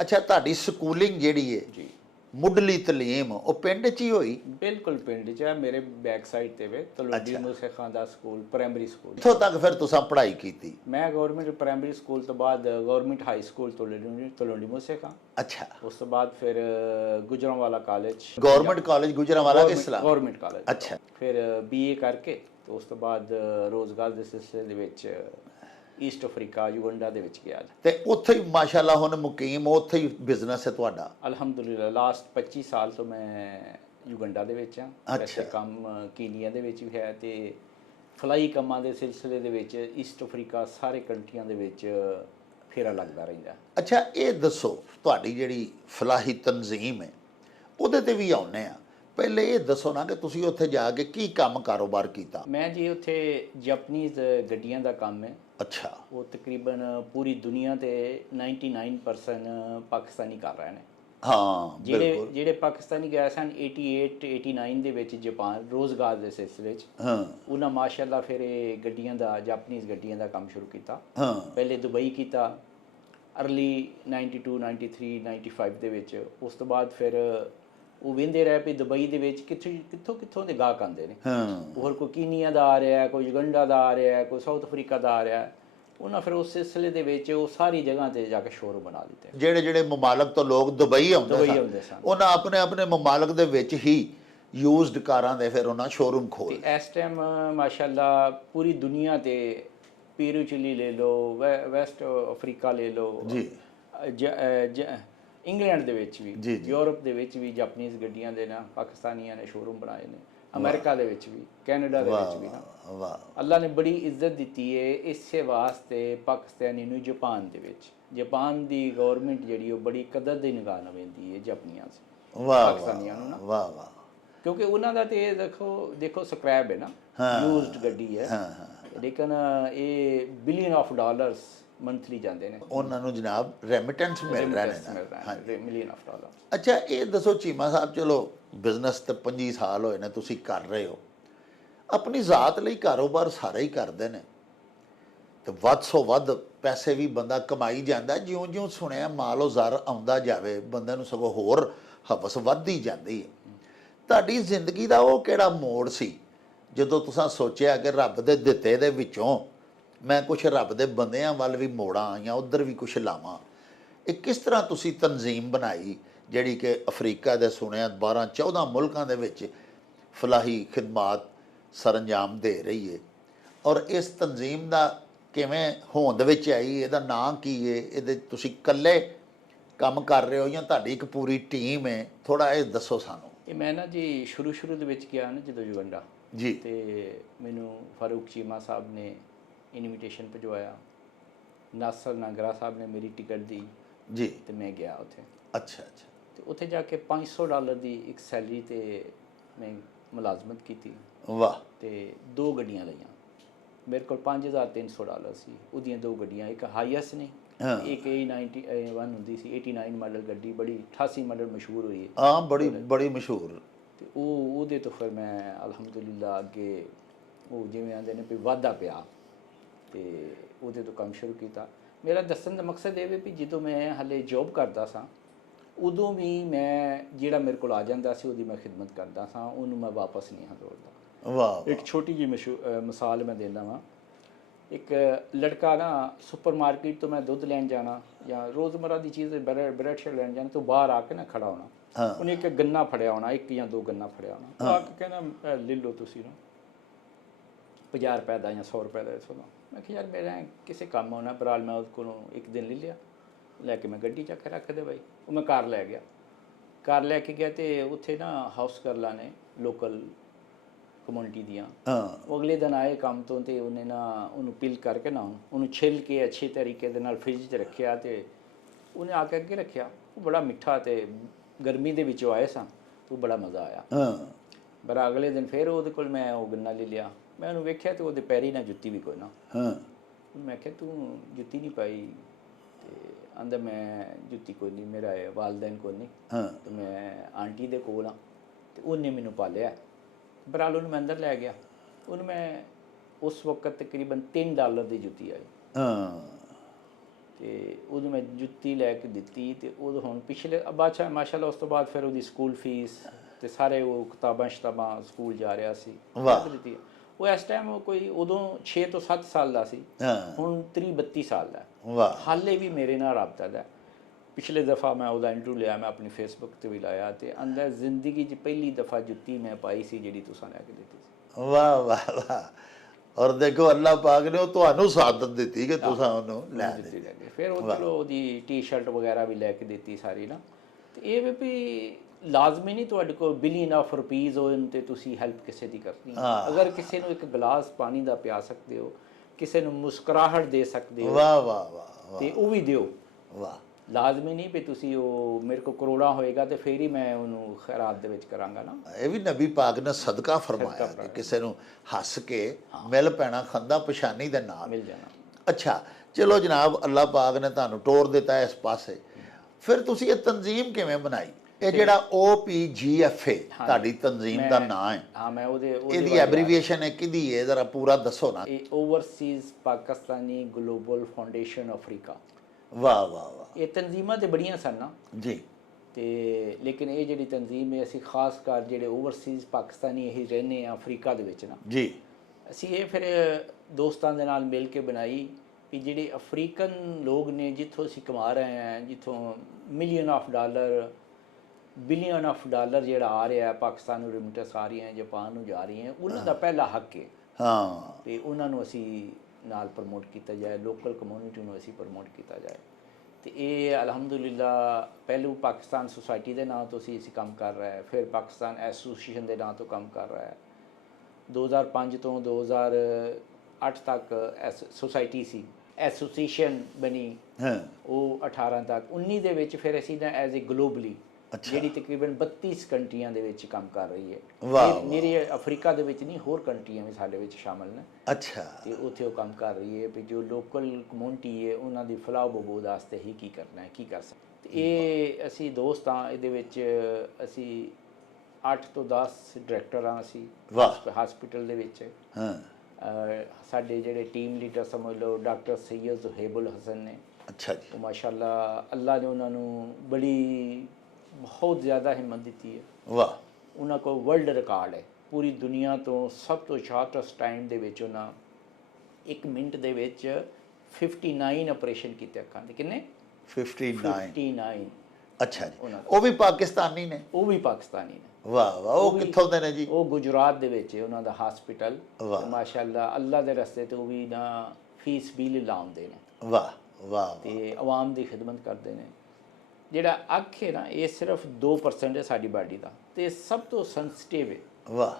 ਅੱਛਾ, ਤੁਹਾਡੀ ਸਕੂਲਿੰਗ ਜਿਹੜੀ ਹੈ ਜੀ, ਮੁੱਢਲੀ ਤਾਲੀਮ ਉਹ ਪਿੰਡ 'ਚ ਹੀ ਹੋਈ? ਬਿਲਕੁਲ ਪਿੰਡ 'ਚ ਹੈ। ਮੇਰੇ ਬੈਕ ਸਾਈਡ ਤੇ ਵੇ ਤਲਵੰਡੀ ਮੂਸੇ ਖਾਂ ਦਾ ਸਕੂਲ, ਪ੍ਰਾਇਮਰੀ ਸਕੂਲ। ਇੱਥੋਂ ਤੱਕ ਫਿਰ ਤੁਸੀਂ ਪੜ੍ਹਾਈ ਕੀਤੀ? ਮੈਂ ਗਵਰਨਮੈਂਟ ਪ੍ਰਾਇਮਰੀ ਸਕੂਲ ਤੋਂ ਬਾਅਦ government high school Talwandi Musa Khan. ਅੱਛਾ, ਉਸ ਤੋਂ ਬਾਅਦ ਫਿਰ Gujranwala college, government college Gujranwala ਕੇ ਇਸਲਾਮ? Government college. ਅੱਛਾ, ਫਿਰ BA ਕਰਕੇ ਤੇ ਉਸ ਤੋਂ ਬਾਅਦ ਰੋਜ਼ਗਾਰ ਦੇ ਸਿਲਸਿਲੇ ਦੇ ਵਿੱਚ ਈਸਟ ਅਫਰੀਕਾ ਯੂਗੰਡਾ ਦੇ ਵਿੱਚ ਗਿਆ। ਤੇ ਉੱਥੇ ਹੀ ਮਾਸ਼ਾਅੱਲਾ ਹੁਣ ਮੁਕੀਮ, ਉੱਥੇ ਹੀ ਬਿਜ਼ਨਸ ਹੈ ਤੁਹਾਡਾ? ਅਲਹਮਦੁਲਿਲਾ ਲਾਸਟ 25 ਸਾਲ ਤੋਂ ਮੈਂ ਯੂਗੰਡਾ ਦੇ ਵਿੱਚ ਹਾਂ। ਵੈਸੇ ਕੰਮ ਕੀਨੀਆ ਦੇ ਵਿੱਚ ਵੀ ਹੈ ਤੇ ਫਲਾਈ ਕੰਮਾਂ ਦੇ ਸਿਲਸਿਲੇ ਦੇ ਵਿੱਚ ਈਸਟ ਅਫਰੀਕਾ ਸਾਰੇ ਕੰਟਰੀਆਂ ਦੇ ਵਿੱਚ ਫੇਰਾ ਲੱਗਦਾ ਰਹਿੰਦਾ। ਅੱਛਾ, ਇਹ ਦੱਸੋ ਤੁਹਾਡੀ ਜਿਹੜੀ ਫਲਾਹੀ ਤਨਜ਼ੀਮ ਹੈ ਉਹਦੇ ਤੇ ਵੀ ਆਉਂਦੇ ਆ। ਪਹਿਲੇ ਇਹ ਦੱਸੋ ਨਾ ਕਿ ਤੁਸੀਂ ਉੱਥੇ ਜਾ ਕੇ ਕੀ ਕੰਮ ਕਾਰੋਬਾਰ ਕੀਤਾ? ਮੈਂ ਜੀ ਉੱਥੇ ਜਾਪਨੀਜ਼ ਗੱਡੀਆਂ ਦਾ ਕੰਮ ਹੈ। ਅੱਛਾ, ਉਹ ਤਕਰੀਬਨ ਪੂਰੀ ਦੁਨੀਆ ਤੇ 99% ਪਾਕਿਸਤਾਨੀ ਕਰ ਰਹੇ ਨੇ। ਹਾਂ, ਜਿਹੜੇ ਪਾਕਿਸਤਾਨੀ ਗਏ ਸਨ 88-89 ਦੇ ਵਿੱਚ ਜਾਪਾਨ ਰੋਜ਼ਗਾਰ ਦੇ ਸਿਲਸਿਲੇ 'ਚ, ਹਾਂ, ਉਹਨਾਂ ਮਾਸ਼ਾਅੱਲਾ ਫਿਰ ਇਹ ਗੱਡੀਆਂ ਦਾ ਜਾਪਨੀਜ਼ ਗੱਡੀਆਂ ਦਾ ਕੰਮ ਸ਼ੁਰੂ ਕੀਤਾ। ਹਾਂ, ਪਹਿਲੇ ਦੁਬਈ ਕੀਤਾ ਅਰਲੀ 92 93 95 ਦੇ ਵਿੱਚ। ਉਸ ਤੋਂ ਬਾਅਦ ਫਿਰ ਉਹ ਵੇਂਦੇ ਰਹੇ ਵੀ ਦੁਬਈ ਦੇ ਵਿੱਚ ਕਿੱਥੋਂ ਦੇ ਗਾਹਕ ਆਉਂਦੇ ਨੇ। ਹਾਂ, ਹੋਰ ਕੋਈ ਕੀਨੀਆ ਦਾ ਆ ਰਿਹਾ, ਕੋਈ ਯੂਗੰਡਾ ਦਾ ਆ ਰਿਹਾ, ਕੋਈ ਸਾਊਥ ਅਫਰੀਕਾ ਦਾ ਆ ਰਿਹਾ। ਉਹਨਾਂ ਫਿਰ ਉਸ ਸਿਲਸਿਲੇ ਦੇ ਵਿੱਚ ਉਹ ਸਾਰੀ ਜਗ੍ਹਾ ਤੇ ਜਾ ਕੇ ਸ਼ੋਰੂਮ ਬਣਾ ਦਿੱਤੇ। ਜਿਹੜੇ ਮਮਾਲਕ ਤੋਂ ਲੋਕ ਦੁਬਈ ਆਉਂਦੇ ਸਨ, ਉਹਨਾਂ ਆਪਣੇ ਮਮਾਲਕ ਦੇ ਵਿੱਚ ਹੀ ਯੂਜ਼ਡ ਕਾਰਾਂ ਦੇ ਫਿਰ ਉਹਨਾਂ ਸ਼ੋਰੂਮ ਖੋਲ੍ਹ। ਤੇ ਇਸ ਟਾਈਮ ਮਾਸ਼ਾਅੱਲਾ ਪੂਰੀ ਦੁਨੀਆ ਤੇ ਪੀਰੂ ਚਿਲੀ ਲੈ ਲਓ, ਵੈਸਟ ਅਫਰੀਕਾ ਲੈ ਲਓ ਜੀ, ਇੰਗਲੈਂਡ ਦੇ ਵਿੱਚ ਵੀ, ਯੂਰਪ ਦੇ ਵਿੱਚ ਵੀ ਜਾਪਨੀਜ਼ ਗੱਡੀਆਂ ਦੇ ਨਾ ਪਾਕਿਸਤਾਨੀਆਂ ਨੇ ਸ਼ੋਰੂਮ ਬਣਾਏ ਨੇ। ਅਮਰੀਕਾ ਦੇ ਵਿੱਚ ਵੀ, ਕੈਨੇਡਾ ਦੇ ਵਿੱਚ ਵੀ ਨਾ। ਵਾਹ, ਅੱਲਾ ਨੇ ਬੜੀ ਇੱਜ਼ਤ ਦਿੱਤੀ ਹੈ ਇਸੇ ਵਾਸਤੇ ਪਾਕਿਸਤਾਨੀ ਨੂੰ। ਜਾਪਾਨ ਦੇ ਵਿੱਚ ਜਾਪਾਨ ਦੀ ਗਵਰਨਮੈਂਟ ਜਿਹੜੀ ਉਹ ਬੜੀ ਕਦਰ ਦੀ ਨਿਗਾਹ ਨਾਲ ਵੇਖਦੀ ਹੈ ਜਾਪਨੀਆਂ ਸੇ ਪਾਕਿਸਤਾਨੀਆਂ ਨੂੰ ਨਾ। ਵਾਹ ਵਾਹ, ਕਿਉਂਕਿ ਉਹਨਾਂ ਦਾ ਤੇ ਦੇਖੋ ਸਕ੍ਰੈਪ ਹੈ ਨਾ, ਯੂਜ਼ਡ ਗੱਡੀ ਹੈ, ਲੇਕਿਨ ਇਹ ਬਿਲੀਅਨ ਆਫ ਡਾਲਰਸ ਮੰਥਲੀ ਜਾਂਦੇ ਨੇ ਉਹਨਾਂ ਨੂੰ ਜਨਾਬ ਰੈਮਿਟੈਂਸ ਮਿਲ ਰਹੇ ਨੇ। ਹਾਂਜੀ, ਮਿਲੀਅਨ ਆਫ ਡਾਲਰ। ਅੱਛਾ, ਇਹ ਦੱਸੋ ਚੀਮਾ ਸਾਹਿਬ, ਚਲੋ ਬਿਜ਼ਨਸ ਤੇ 25 ਸਾਲ ਹੋਏ ਨੇ ਤੁਸੀਂ ਕਰ ਰਹੇ ਹੋ, ਆਪਣੀ ਜ਼ਾਤ ਲਈ ਕਾਰੋਬਾਰ ਸਾਰੇ ਹੀ ਕਰਦੇ ਨੇ ਤੇ ਵੱਧ ਤੋਂ ਵੱਧ ਪੈਸੇ ਵੀ ਬੰਦਾ ਕਮਾਈ ਜਾਂਦਾ। ਜਿਉਂ-ਜਿਉਂ ਸੁਣਿਆ ਮਾਲ ਔਜ਼ਾਰ ਆਉਂਦਾ ਜਾਵੇ ਬੰਦੇ ਨੂੰ ਸਗੋਂ ਹੋਰ ਹਵਸ ਵੱਧਦੀ ਜਾਂਦੀ ਹੈ। ਤੁਹਾਡੀ ਜ਼ਿੰਦਗੀ ਦਾ ਉਹ ਕਿਹੜਾ ਮੋੜ ਸੀ ਜਦੋਂ ਤੁਸੀਂ ਸੋਚਿਆ ਕਿ ਰੱਬ ਦੇ ਦਿੱਤੇ ਦੇ ਵਿੱਚੋਂ ਮੈਂ ਕੁਝ ਰੱਬ ਦੇ ਬੰਦਿਆਂ ਵੱਲ ਵੀ ਮੋੜਾਂ ਜਾਂ ਉੱਧਰ ਵੀ ਕੁਝ ਲਾਵਾਂ? ਇਹ ਕਿਸ ਤਰ੍ਹਾਂ ਤੁਸੀਂ ਤਨਜ਼ੀਮ ਬਣਾਈ ਜਿਹੜੀ ਕਿ ਅਫਰੀਕਾ ਦੇ ਸੁਣਿਆ 12-14 ਮੁਲਕਾਂ ਦੇ ਵਿੱਚ ਫਲਾਹੀ ਖਿਦਮਾਤ ਸਰੰਜਾਮ ਦੇ ਰਹੀ ਹੈ? ਔਰ ਇਸ ਤਨਜ਼ੀਮ ਦਾ ਕਿਵੇਂ ਹੋਂਦ ਵਿੱਚ ਆਈ? ਇਹਦਾ ਨਾਂ ਕੀ ਹੈ? ਇਹਦੇ ਤੁਸੀਂ ਇਕੱਲੇ ਕੰਮ ਕਰ ਰਹੇ ਹੋ ਜਾਂ ਤੁਹਾਡੀ ਇੱਕ ਪੂਰੀ ਟੀਮ ਹੈ? ਥੋੜਾ ਇਹ ਦੱਸੋ ਸਾਨੂੰ। ਇਹ ਮੈਂ ਨਾ ਜੀ ਸ਼ੁਰੂ ਦੇ ਵਿੱਚ ਗਿਆ ਨਾ ਜਦੋਂ ਯੁਗੰਡਾ ਜੀ। ਤੇ ਮੈਨੂੰ ਫਾਰੂਕ ਚੀਮਾ ਸਾਹਿਬ ਨੇ ਇਨਵੀਟੇਸ਼ਨ ਭਿਜਵਾਇਆ, ਨਾਸਰ ਨਾਗਰਾ ਸਾਹਿਬ ਨੇ ਮੇਰੀ ਟਿਕਟ ਦੀ ਜੀ। ਤੇ ਮੈਂ ਗਿਆ ਉੱਥੇ। ਅੱਛਾ ਅੱਛਾ। ਤੇ ਉੱਥੇ ਜਾ ਕੇ $500 ਦੀ ਇੱਕ ਸੈਲਰੀ ਤੇ ਮੈਂ ਮੁਲਾਜ਼ਮਤ ਕੀਤੀ ਵਾਹ। ਤੇ 2 ਗੱਡੀਆਂ ਲਈਆਂ। ਮੇਰੇ ਕੋਲ $5300 ਸੀ। ਉਹਦੀਆਂ 2 ਗੱਡੀਆਂ, ਇੱਕ ਹਾਈਐਸ ਨੇ, ਇੱਕ A91 ਹੁੰਦੀ ਸੀ 89 ਮਾਡਲ ਗੱਡੀ, ਬੜੀ 88 ਮਾਡਲ ਮਸ਼ਹੂਰ ਹੋਈ ਹੈ। ਹਾਂ, ਬੜੀ ਮਸ਼ਹੂਰ। ਤੇ ਉਹਦੇ ਤੋਂ ਫਿਰ ਮੈਂ ਅਲਹਮਦੁਲਿਲਾ ਅੱਗੇ ਉਹ ਜਿਵੇਂ ਆਂਦੇ ਨੇ ਵੀ ਵਾਧਾ ਪਿਆ ਤੇ ਉਹਦੇ ਤੋਂ ਕੰਮ ਸ਼ੁਰੂ ਕੀਤਾ। ਮੇਰਾ ਦੱਸਣ ਦਾ ਮਕਸਦ ਇਹ ਵੀ ਜਦੋਂ ਮੈਂ ਹਾਲੇ ਜੋਬ ਕਰਦਾ ਸਾਂ ਉਦੋਂ ਵੀ ਮੈਂ ਜਿਹੜਾ ਮੇਰੇ ਕੋਲ ਆ ਜਾਂਦਾ ਸੀ ਉਹਦੀ ਮੈਂ ਖਿਦਮਤ ਕਰਦਾ ਸਾਂ, ਉਹਨੂੰ ਮੈਂ ਵਾਪਸ ਨਹੀਂ ਹਾਂ ਤੋੜਦਾ। ਵਾਹ। ਇੱਕ ਛੋਟੀ ਜਿਹੀ ਮਿਸਾਲ ਮੈਂ ਦਿੰਦਾ ਵਾਂ। ਇੱਕ ਲੜਕਾ ਨਾ ਸੁਪਰਮਾਰਕੀਟ ਤੋਂ ਮੈਂ ਦੁੱਧ ਲੈਣ ਜਾਣਾ ਜਾਂ ਰੋਜ਼ਮਰਾ ਦੀ ਚੀਜ਼ ਬ੍ਰੈਡ ਸ਼ੇਕ ਲੈਣ ਜਾਣਾ ਤੋਂ ਬਾਹਰ ਆ ਕੇ ਨਾ ਖੜਾ ਹੋਣਾ, ਉਹਨੇ ਇੱਕ ਗੰਨਾ ਫੜਿਆ ਹੋਣਾ, 1 ਜਾਂ 2 ਗੰਨਾ ਫੜਿਆ ਹੋਣਾ, ਆ ਕੇ ਕਹਿੰਦਾ ਲੈ ਲਓ ਤੁਸੀਂ ਨਾ 50 ਰੁਪਏ ਦਾ ਜਾਂ 100 ਰੁਪਏ ਦਾ। ਸੁਣੋ ਮੈਂ ਕਿਹਾ ਯਾਰ ਮੇਰਾ ਕਿਸੇ ਕੰਮ ਆਉਣਾ, ਬਰਾਲ ਮੈਂ ਉਹਦੇ ਕੋਲੋਂ ਇੱਕ ਦਿਨ ਲੈ ਲਿਆ, ਲੈ ਕੇ ਮੈਂ ਗੱਡੀ ਚੱਕ ਕੇ ਰੱਖ ਦੇ ਬਾਈ। ਉਹ ਮੈਂ ਕਾਰ ਲੈ ਗਿਆ, ਕਾਰ ਲੈ ਕੇ ਗਿਆ ਤੇ ਉੱਥੇ ਨਾ ਹਾਊਸ ਗਰਲਾਂ ਨੇ ਲੋਕਲ ਕਮਿਊਨਿਟੀ ਦੀਆਂ, ਉਹ ਅਗਲੇ ਦਿਨ ਆਏ ਕੰਮ ਤੋਂ ਤੇ ਉਹਨੇ ਨਾ ਉਹਨੂੰ ਪਿਲ ਕਰਕੇ ਨਾ ਉਹਨੂੰ ਛਿੱਲ ਕੇ ਅੱਛੇ ਤਰੀਕੇ ਦੇ ਨਾਲ ਫ੍ਰਿਜ 'ਚ ਰੱਖਿਆ ਤੇ ਉਹਨੇ ਆ ਕੇ ਅੱਗੇ ਰੱਖਿਆ। ਉਹ ਬੜਾ ਮਿੱਠਾ ਤੇ ਗਰਮੀ ਦੇ ਵਿੱਚੋਂ ਆਏ ਸਾਂ ਤੇ ਬੜਾ ਮਜ਼ਾ ਆਇਆ। ਪਰ ਅਗਲੇ ਦਿਨ ਫਿਰ ਉਹਦੇ ਕੋਲ ਮੈਂ ਉਹ ਗੰਨਾ ਲੈ ਲਿਆ। ਮੈਂ ਉਹਨੂੰ ਵੇਖਿਆ ਤੇ ਉਹਦੇ ਪੈਰੀ ਨਾ ਜੁੱਤੀ ਵੀ ਕੋਈ ਨਾ। ਮੈਂ ਕਿਹਾ ਤੂੰ ਜੁੱਤੀ ਨਹੀਂ ਪਾਈ? ਤੇ ਆਂਦਾ ਮੈਂ ਜੁੱਤੀ ਕੋਈ ਨਹੀਂ, ਮੇਰਾ ਵਾਲਦੈਨ ਕੋਈ ਨਹੀਂ, ਤੇ ਮੈਂ ਆਂਟੀ ਦੇ ਕੋਲ ਆ ਤੇ ਉਹਨੇ ਮੈਨੂੰ ਪਾਲਿਆ। ਬਰਾਲ ਉਹਨੂੰ ਮੈਂ ਅੰਦਰ ਲੈ ਗਿਆ। ਉਹਨੂੰ ਮੈਂ ਉਸ ਵਕਤ ਤਕਰੀਬਨ $3 ਦੀ ਜੁੱਤੀ ਆਈ ਤੇ ਉਹਨੂੰ ਮੈਂ ਜੁੱਤੀ ਲੈ ਕੇ ਦਿੱਤੀ ਤੇ ਉਹ ਹੁਣ ਪਿਛਲੇ ਬਾਦਸ਼ਾਹ ਮਾਸ਼ਾਅੱਲਾ ਉਸ ਤੋਂ ਬਾਅਦ ਫਿਰ ਉਹਦੀ ਸਕੂਲ ਫੀਸ ਤੇ ਸਾਰੇ ਉਹ ਕਿਤਾਬਾਂ ਸਕੂਲ ਜਾ ਰਿਹਾ ਸੀ ਦਿੱਤੀ। ਉਹ ਇਸ ਟਾਈਮ ਕੋਈ ਉਦੋਂ 6 ਤੋਂ 7 ਸਾਲ ਦਾ ਸੀ, ਹੁਣ 30-32 ਸਾਲ ਦਾ। ਹਾਲੇ ਵੀ ਮੇਰੇ ਨਾਲ ਰਾਬਤਾ ਦਾ। ਪਿਛਲੇ ਦਫਾ ਮੈਂ ਉਹਦਾ ਇੰਟਰਵਿਊ ਲਿਆ, ਮੈਂ ਆਪਣੀ ਫੇਸਬੁੱਕ ਤੇ ਵੀ ਲਾਇਆ ਤੇ ਅੰਦਰ ਜ਼ਿੰਦਗੀ 'ਚ ਪਹਿਲੀ ਦਫਾ ਜੁੱਤੀ ਮੈਂ ਪਾਈ ਸੀ ਜਿਹੜੀ ਤੁਸੀਂ ਲੈ ਕੇ ਦਿੱਤੀ ਸੀ। ਵਾਹ ਵਾਹ ਵਾਹ। ਔਰ ਦੇਖੋ ਅੱਲਾਹ ਪਾਕ ਨੇ ਉਹ ਤੁਹਾਨੂੰ ਸਾਦਤ ਦਿੱਤੀ ਕਿ ਤੁਸੀਂ ਉਹਨੂੰ ਲੈ ਦਿੱਤੀ। ਫਿਰ ਉਹਦੀ ਟੀ-ਸ਼ਰਟ ਵਗੈਰਾ ਵੀ ਲੈ ਕੇ ਦਿੱਤੀ ਸਾਰੀ ਨਾ। ਤੇ ਇਹ ਵੀ ਲਾਜ਼ਮੀ ਨਹੀਂ ਤੁਹਾਡੇ ਕੋਲ ਬਿਲੀਅਨ ਆਫ ਰੁਪੀਜ਼ ਹੋਣ ਤੇ ਤੁਸੀਂ ਹੈਲਪ ਕਿਸੇ ਦੀ ਕਰਨੀ। ਅਗਰ ਕਿਸੇ ਨੂੰ ਇੱਕ ਗਲਾਸ ਪਾਣੀ ਦਾ ਪਿਆ ਸਕਦੇ ਹੋ, ਕਿਸੇ ਨੂੰ ਮੁਸਕਰਾਹਟ ਦੇ ਸਕਦੇ ਹੋ, ਵਾਹ ਵਾਹ ਵਾਹ, ਤੇ ਉਹ ਵੀ ਦਿਓ। ਵਾਹ। ਲਾਜ਼ਮੀ ਨਹੀਂ ਵੀ ਤੁਸੀਂ ਉਹ ਮੇਰੇ ਕੋਲ ਕਰੋੜਾਂ ਹੋਏਗਾ ਤੇ ਫਿਰ ਹੀ ਮੈਂ ਉਹਨੂੰ ਖੈਰਾਤ ਦੇ ਵਿੱਚ ਕਰਾਂਗਾ ਨਾ। ਇਹ ਵੀ ਨਬੀ ਪਾਕ ਨੇ ਸਦਕਾ ਫਰਮਾਇਆ ਕਿ ਕਿਸੇ ਨੂੰ ਹੱਸ ਕੇ ਮਿਲ ਪੈਣਾ ਖੰਦਾ ਪਛਾਣੀ ਦੇ ਨਾਲ ਮਿਲ ਜਾਣਾ। ਅੱਛਾ ਚਲੋ ਜਨਾਬ, ਅੱਲਾਹ ਪਾਕ ਨੇ ਤੁਹਾਨੂੰ ਤੋਰ ਦਿੱਤਾ ਇਸ ਪਾਸੇ, ਫਿਰ ਤੁਸੀਂ ਇਹ ਤਨਜ਼ੀਮ ਕਿਵੇਂ ਬਣਾਈ? ਇਹ ਜਿਹੜਾ OPGFA ਤੁਹਾਡੀ ਤਨਜ਼ੀਮ ਦਾ ਨਾਂ ਹੈ, ਹਾਂ ਮੈਂ ਇਹਦੀ ਐਬਰੀਵੀਏਸ਼ਨ ਹੈ ਕਿਹਦੀ ਹੈ, ਜ਼ਰਾ ਪੂਰਾ ਦੱਸੋ ਨਾ। ਇਹ Overseas Pakistani global foundation Africa. ਵਾਹ ਵਾਹ ਵਾਹ। ਇਹ ਤਨਜ਼ੀਮਾਂ ਤੇ ਬੜੀਆਂ ਸਨ ਨਾ ਜੀ, ਤੇ ਲੇਕਿਨ ਇਹ ਜਿਹੜੀ ਤਨਜ਼ੀਮ ਹੈ ਅਸੀਂ ਖਾਸ ਕਰ ਜਿਹੜੇ ਓਵਰਸੀਜ਼ ਪਾਕਿਸਤਾਨੀ ਇਹ ਰਹਿੰਦੇ ਆ ਅਫਰੀਕਾ ਦੇ ਵਿੱਚ ਨਾ ਜੀ, ਅਸੀਂ ਇਹ ਫਿਰ ਦੋਸਤਾਂ ਦੇ ਨਾਲ ਮਿਲ ਕੇ ਬਣਾਈ ਵੀ ਜਿਹੜੇ ਅਫਰੀਕਨ ਲੋਕ ਨੇ ਜਿੱਥੋਂ ਅਸੀਂ ਕਮਾ ਰਹੇ ਹਾਂ, ਜਿੱਥੋਂ million of dollar billion of dollar ਜਿਹੜਾ ਆ ਰਿਹਾ ਪਾਕਿਸਤਾਨ ਨੂੰ ਰਿਮਿਟੈਂਸ ਆ ਰਹੀਆਂ, ਜਾਪਾਨ ਨੂੰ ਜਾ ਰਹੀਆਂ, ਉਹਨਾਂ ਦਾ ਪਹਿਲਾ ਹੱਕ ਹੈ। ਹਾਂ। ਤੇ ਉਹਨਾਂ ਨੂੰ ਅਸੀਂ ਨਾਲ ਪ੍ਰਮੋਟ ਕੀਤਾ ਜਾਏ, ਲੋਕਲ ਕਮਿਊਨਿਟੀ ਨੂੰ ਅਸੀਂ ਪ੍ਰਮੋਟ ਕੀਤਾ ਜਾਏ। ਤੇ ਇਹ ਅਲਹਮਦੁਲਿਲਾ ਪਹਿਲੂ ਪਾਕਿਸਤਾਨ ਸੁਸਾਇਟੀ ਦੇ ਨਾਂ ਤੋਂ ਅਸੀਂ ਕੰਮ ਕਰ ਰਹੇ ਹਾਂ, ਫਿਰ ਪਾਕਿਸਤਾਨ ਐਸੋਸੀਏਸ਼ਨ ਦੇ ਨਾਂ ਤੋਂ ਕੰਮ ਕਰ ਰਿਹਾ ਹੈ। 2005 ਤੋਂ 2008 ਤੱਕ ਸੁਸਾਇਟੀ ਸੀ, ਐਸੋਸੀਏਸ਼ਨ ਬਣੀ ਉਹ 18 ਤੱਕ। 19 ਦੇ ਵਿੱਚ ਫਿਰ ਅਸੀਂ ਨਾ ਐਜ਼ ਏ ਗਲੋਬਲੀ ਜਿਹੜੀ ਤਕਰੀਬਨ 32 ਕੰਟਰੀਆਂ ਦੇ ਵਿੱਚ ਕੰਮ ਕਰ ਰਹੀ ਹੈ। ਮੇਰੇ ਅਫਰੀਕਾ ਦੇ ਵਿੱਚ ਨਹੀਂ, ਹੋਰ ਕੰਟਰੀਆਂ ਵੀ ਸਾਡੇ ਵਿੱਚ ਸ਼ਾਮਲ ਨੇ। ਅੱਛਾ। ਤੇ ਉੱਥੇ ਉਹ ਕੰਮ ਕਰ ਰਹੀ ਹੈ ਵੀ ਜੋ ਲੋਕਲ ਕਮਿਊਨਿਟੀ ਹੈ ਉਹਨਾਂ ਦੀ ਫਲਾਹ ਬਹਬੂਦ ਵਾਸਤੇ ਹੀ ਕੀ ਕਰਨਾ ਹੈ, ਕੀ ਕਰ ਸਕਦੇ। ਇਹ ਅਸੀਂ ਦੋਸਤ ਹਾਂ, ਇਹਦੇ ਵਿੱਚ ਅਸੀਂ 8 ਤੋਂ 10 ਡਾਇਰੈਕਟਰ ਹਾਂ ਅਸੀਂ ਵਾਹ। ਹਸਪੀਟਲ ਦੇ ਵਿੱਚ। ਹਾਂ ਸਾਡੇ ਜਿਹੜੇ ਟੀਮ ਲੀਡਰ ਸਮਝ ਲਓ ਡਾਕਟਰ ਸੈਯਦ ਜ਼ੁਹੈਬੁਲ ਹਸਨ ਨੇ, ਅੱਛਾ ਜੀ। ਉਹ ਮਾਸ਼ਾਅੱਲਾ ਅੱਲਾ ਨੇ ਉਹਨਾਂ ਨੂੰ ਬੜੀ ਬਹੁਤ ਜ਼ਿਆਦਾ ਹਿੰਮਤ ਦਿੱਤੀ ਹੈ। ਵਾਹ। ਉਹਨਾਂ ਕੋਲ ਵਰਲਡ ਰਿਕਾਰਡ ਹੈ ਪੂਰੀ ਦੁਨੀਆ ਤੋਂ ਸਭ ਤੋਂ ਸ਼ਾਰਟੈਸਟ ਟਾਈਮ ਦੇ ਵਿੱਚ ਉਹਨਾਂ 1 ਮਿੰਟ ਦੇ ਵਿੱਚ 59 ਆਪਰੇਸ਼ਨ ਕੀਤੇ ਅੱਖਾਂ ਦੇ। ਕਿੰਨੇ? 59। 59। ਅੱਛਾ ਜੀ, ਉਹ ਵੀ ਪਾਕਿਸਤਾਨੀ ਨੇ? ਉਹ ਵੀ ਪਾਕਿਸਤਾਨੀ ਨੇ। ਵਾਹ ਵਾਹ। ਉਹ ਕਿੱਥੋਂ ਦੇ ਨੇ ਜੀ? ਉਹ ਗੁਜਰਾਤ ਦੇ ਵਿੱਚ ਹੈ ਉਹਨਾਂ ਦਾ ਹਸਪੀਟਲ। ਵਾਹ। ਮਾਸ਼ਾਅੱਲਾ ਅੱਲਾ ਦੇ ਰਸਤੇ ਤੇ ਉਹ ਵੀ ਨਾ ਫੀਸ ਵੀ ਲਾਉਂਦੇ ਨੇ। ਵਾਹ ਵਾਹ। ਤੇ ਆਵਾਮ ਦੀ ਖਿਦਮਤ ਕਰਦੇ ਨੇ। ਜਿਹੜਾ ਅੱਖ ਹੈ ਨਾ ਇਹ ਸਿਰਫ 2% ਹੈ ਸਾਡੀ ਬਾਡੀ ਦਾ ਤੇ ਸਭ ਤੋਂ ਸੈਂਸਿਟਿਵ ਹੈ। ਵਾਹ।